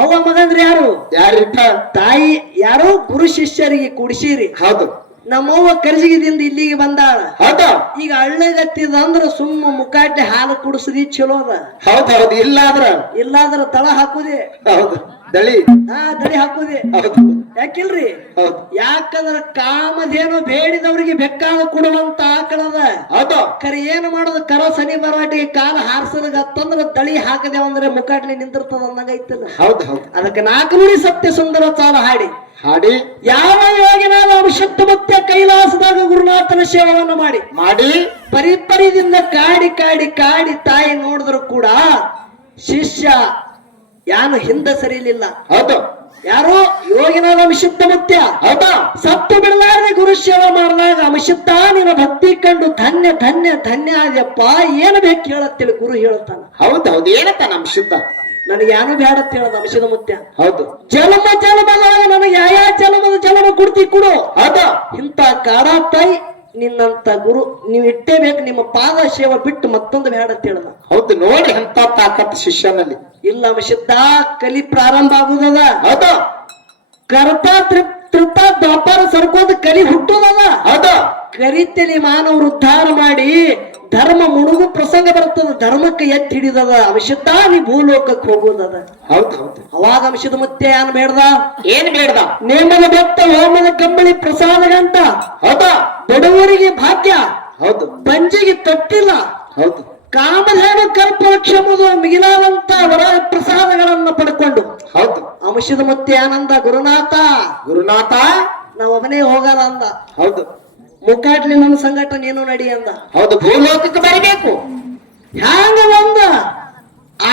ಅವ್ವ ಮಗ ಅಂದ್ರೆ ಯಾರು? ಯಾರಿಟ್ಟ ತಾಯಿ. ಯಾರು? ಗುರು ಶಿಷ್ಯರಿಗೆ ಕುಡಿಸಿರಿ. ಹೌದು ನಮ್ಮವ್ವ ಕರ್ಜಿಗಿದಿಂದ ಇಲ್ಲಿಗೆ ಬಂದಾಳ. ಹೌದಾ ಈಗ ಅಳ್ಳಗತ್ತಿದ ಅಂದ್ರ ಸುಮ್ಮ ಮುಕ್ಕಾಟೆ ಹಾಲು ಕುಡಿಸ್ರಿ ಚಲೋ ಅದ. ಹೌದೌದು ಇಲ್ಲಾದ್ರ ತಳ ಹಾಕುದೇ. ಹೌದು ದಳಿ ದಳಿ ಹಾಕುದೇ. ಹೌದು ಯಾಕಿಲ್ರಿ? ಹೌದು ಯಾಕಂದ್ರ ಕಾಮಧೇನು ಬೇಡಿದವ್ರಿಗೆ ಬೆಕ್ಕಾಗ ಕೊಡುವಂತ ಆಕಳದ. ಹೌದು ಕರೆ ಏನು ಮಾಡೋದು? ಕರ ಸನಿ ಬರಾಟಿಗೆ ಕಾಲ ಹಾರಿಸಲಗತ್ತಂದ್ರ ದಳಿ ಹಾಕದೆ ಅಂದ್ರೆ ಮುಕ್ಕಾಟ್ಲಿ ನಿಂತಿರ್ತದ ಅಂದಂಗ ಐತಲ್ಲ. ಹೌದು ಹೌದು ಅದಕ್ಕೆ 4 ನುಡಿ ಸತ್ಯ ಸುಂದರ ಚಾಲ ಹಾಡಿ ಹಾಡಿ ಯಾವ ಯೋಗಿನಾದ ಅಭಿಷಕ್ತ ಮತ್ತೆ ಕೈಲಾಸದಾಗ ಗುರುನಾಥನ ಸೇವವನ್ನು ಮಾಡಿ ಪರಿಪರಿದಿಂದ ಕಾಡಿ ಕಾಡಿ ಕಾಡಿ ತಾಯಿ ನೋಡಿದ್ರು ಕೂಡ ಶಿಷ್ಯ ಯಾನು ಹಿಂದೆ ಸರಿಲಿಲ್ಲ. ಹೌದು ಯಾರು? ಯೋಗಿನಾದ ಅಭಿಷಿಕ್ತ ಮುತ್ಯ. ಹೌದಾ ಸತ್ತು ಬಿಡಲಾರದೆ ಗುರು ಸೇವೆ ಮಾಡಿದಾಗ ಅಭಿಷಿಕ್ತ ನಿನ್ನ ಭಕ್ತಿ ಕಂಡು ಧನ್ಯ ಧನ್ಯ ಧನ್ಯ ಆದ್ಯಪ್ಪ, ಏನು ಬೇಕು ಹೇಳತ್ತೇಳಿ ಗುರು ಹೇಳ್ತಾನ. ಹೌದೌದು ಏನತ್ತ ನಮ್ ಶುದ್ಧ ನನಗೆ ಯಾನು ಬೇಡ ಅಂತ ಹೇಳದ ಅಂಶದ ಮುತ್ಯ. ಹೌದು ಜನ್ಮ ಜನ್ಮದೊಳಗ ನನಗೆ ಯಾವ ಜನ್ಮದ ಜನ್ಮ ಕೊಡ್ತಿ ಕೊಡು. ಹೌದಾ ಇಂತ ಕಾಡ ತಾಯಿ ನಿನ್ನಂತ ಗುರು ನೀವು ಇಟ್ಟೇಬೇಕು. ನಿಮ್ಮ ಪಾದ ಸೇವೆ ಬಿಟ್ಟು ಮತ್ತೊಂದು ಬೇಡ ಅಂತ ಹೇಳದ. ಹೌದು ನೋಡಿ ಅಂತ ತಾಕತ್ ಶಿಷ್ಯನಲ್ಲಿ ಇಲ್ಲ ಅಂಶದ ಕಲಿ ಪ್ರಾರಂಭ ಆಗುದದ. ಹೌದಾ ಕರ್ತ ತೃಪ್ತ ದ್ವಾಪಾರ ಸರ್ಕೋದ ಕಲಿ ಹುಟ್ಟುದದ. ಹೌದಾ ಕರಿತಲಿ ಮಾನವರು ಉದ್ಧಾರ ಮಾಡಿ ಧರ್ಮ ಮುಳುಗು ಪ್ರಸಂಗ ಬರ್ತದ. ಧರ್ಮಕ್ಕೆ ಎತ್ತಿ ಹಿಡಿದದ ಅಂಶದ ನೀ ಭೂಲೋಕಕ್ಕೆ ಹೋಗುದದ. ಹೌದು ಹೌದು ಅವಾಗ ಅಂಶದ ಮುತ್ತೆ ಏನ್ ಬೇಡ್ದ? ಏನ್ ಬೇಡ್ದ? ನೇಮದ ಬೆತ್ತ ಹೋಮದ ಕಂಬಳಿ ಪ್ರಸಾದ ಗಂಟ. ಹೌದಾ ಬಡವರಿಗೆ ಭಾಗ್ಯ. ಹೌದು ಬಂಜಿಗೆ ತೊಟ್ಟಿಲ್ಲ. ಹೌದು ಕಾಮಧೇನು ಕಲ್ಪವೃಕ್ಷಮುದು ಮಿಗಿಲಾದಂತ ವರ ಪ್ರಸಾದಗಳನ್ನ ಪಡ್ಕೊಂಡು ಹೌದು ಅಂಶದ ಮುತ್ತೆ ಆನಂದ ಗುರುನಾಥ ನಾವ್ ಒಬ್ಬನೇ ಹೋಗಲ್ಲ ಅಂದ. ಹೌದು ಮುಕ್ಕಾಟ್ಲಿ ನನ್ನ ಸಂಗಟ ನೀನು ನಡಿ ಅಂದ. ಹೌದು ಭೂಲೋಕಕ್ಕೆ ಬರಬೇಕು. ಹ್ಯಾಂಗ ಒಂದ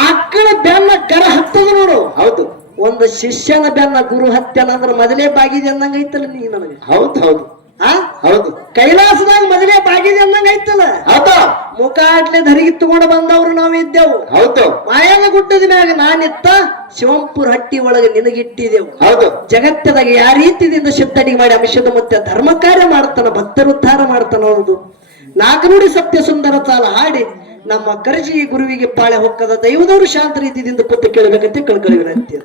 ಆಕಳ ಬೆನ್ನ ಕರ ಹತ್ತದ ನೋಡು. ಹೌದು ಒಂದು ಶಿಷ್ಯನ ಬೆನ್ನ ಗುರು ಹತ್ಯನಂದ್ರ ಮೊದಲೇ ಬಾಗಿದೆ ಅಂದಂಗ ಐತಲ್ಲ ನೀ ನನಗೆ. ಹೌದು ಹೌದು ಹೌದು ಕೈಲಾಸದಾಗ ಮೊದಲೇ ಬಾಗಿದೆ ಅಂದಂಗ ಐತಲ್ಲ. ಹೌದಾ ಮುಖಾಟ್ಲೆ ಧರಿಗೆ ತಗೊಂಡು ಬಂದವ್ರು ನಾವು ಇದ್ದೆವು. ಹೌದು ಮಾಯದ ಗುಡ್ಡದ ಮ್ಯಾಗ ನಾನಿತ್ತ ಶಿವಂಪುರ ಹಟ್ಟಿ ಒಳಗೆ ನಿನಗಿಟ್ಟಿದೆವು. ಹೌದು ಜಗತ್ತದಾಗ ಯಾವ ರೀತಿಯಿಂದ ಶಿಫ್ಟಡಿಗೆ ಮಾಡಿ ಅಂಶದ ಮತ್ತೆ ಧರ್ಮ ಕಾರ್ಯ ಮಾಡ್ತಾನ, ಭಕ್ತರ ಉದ್ಧಾರ ಮಾಡ್ತಾನ. ಹೌದು 4 ನುಡಿ ಸತ್ಯ ಸುಂದರ ಚಾಲ ಹಾಡಿ ನಮ್ಮ ಕರ್ಜಿ ಗುರುವಿಗೆ ಪಾಳೆ ಹೊಕ್ಕದ ದೈವದವರು ಶಾಂತ ರೀತಿಯಿಂದ ಕೂತು ಕೇಳಬೇಕಂತ ಕಳ್ಕೊಳ್ಳಿ ವಿನಂತಿ.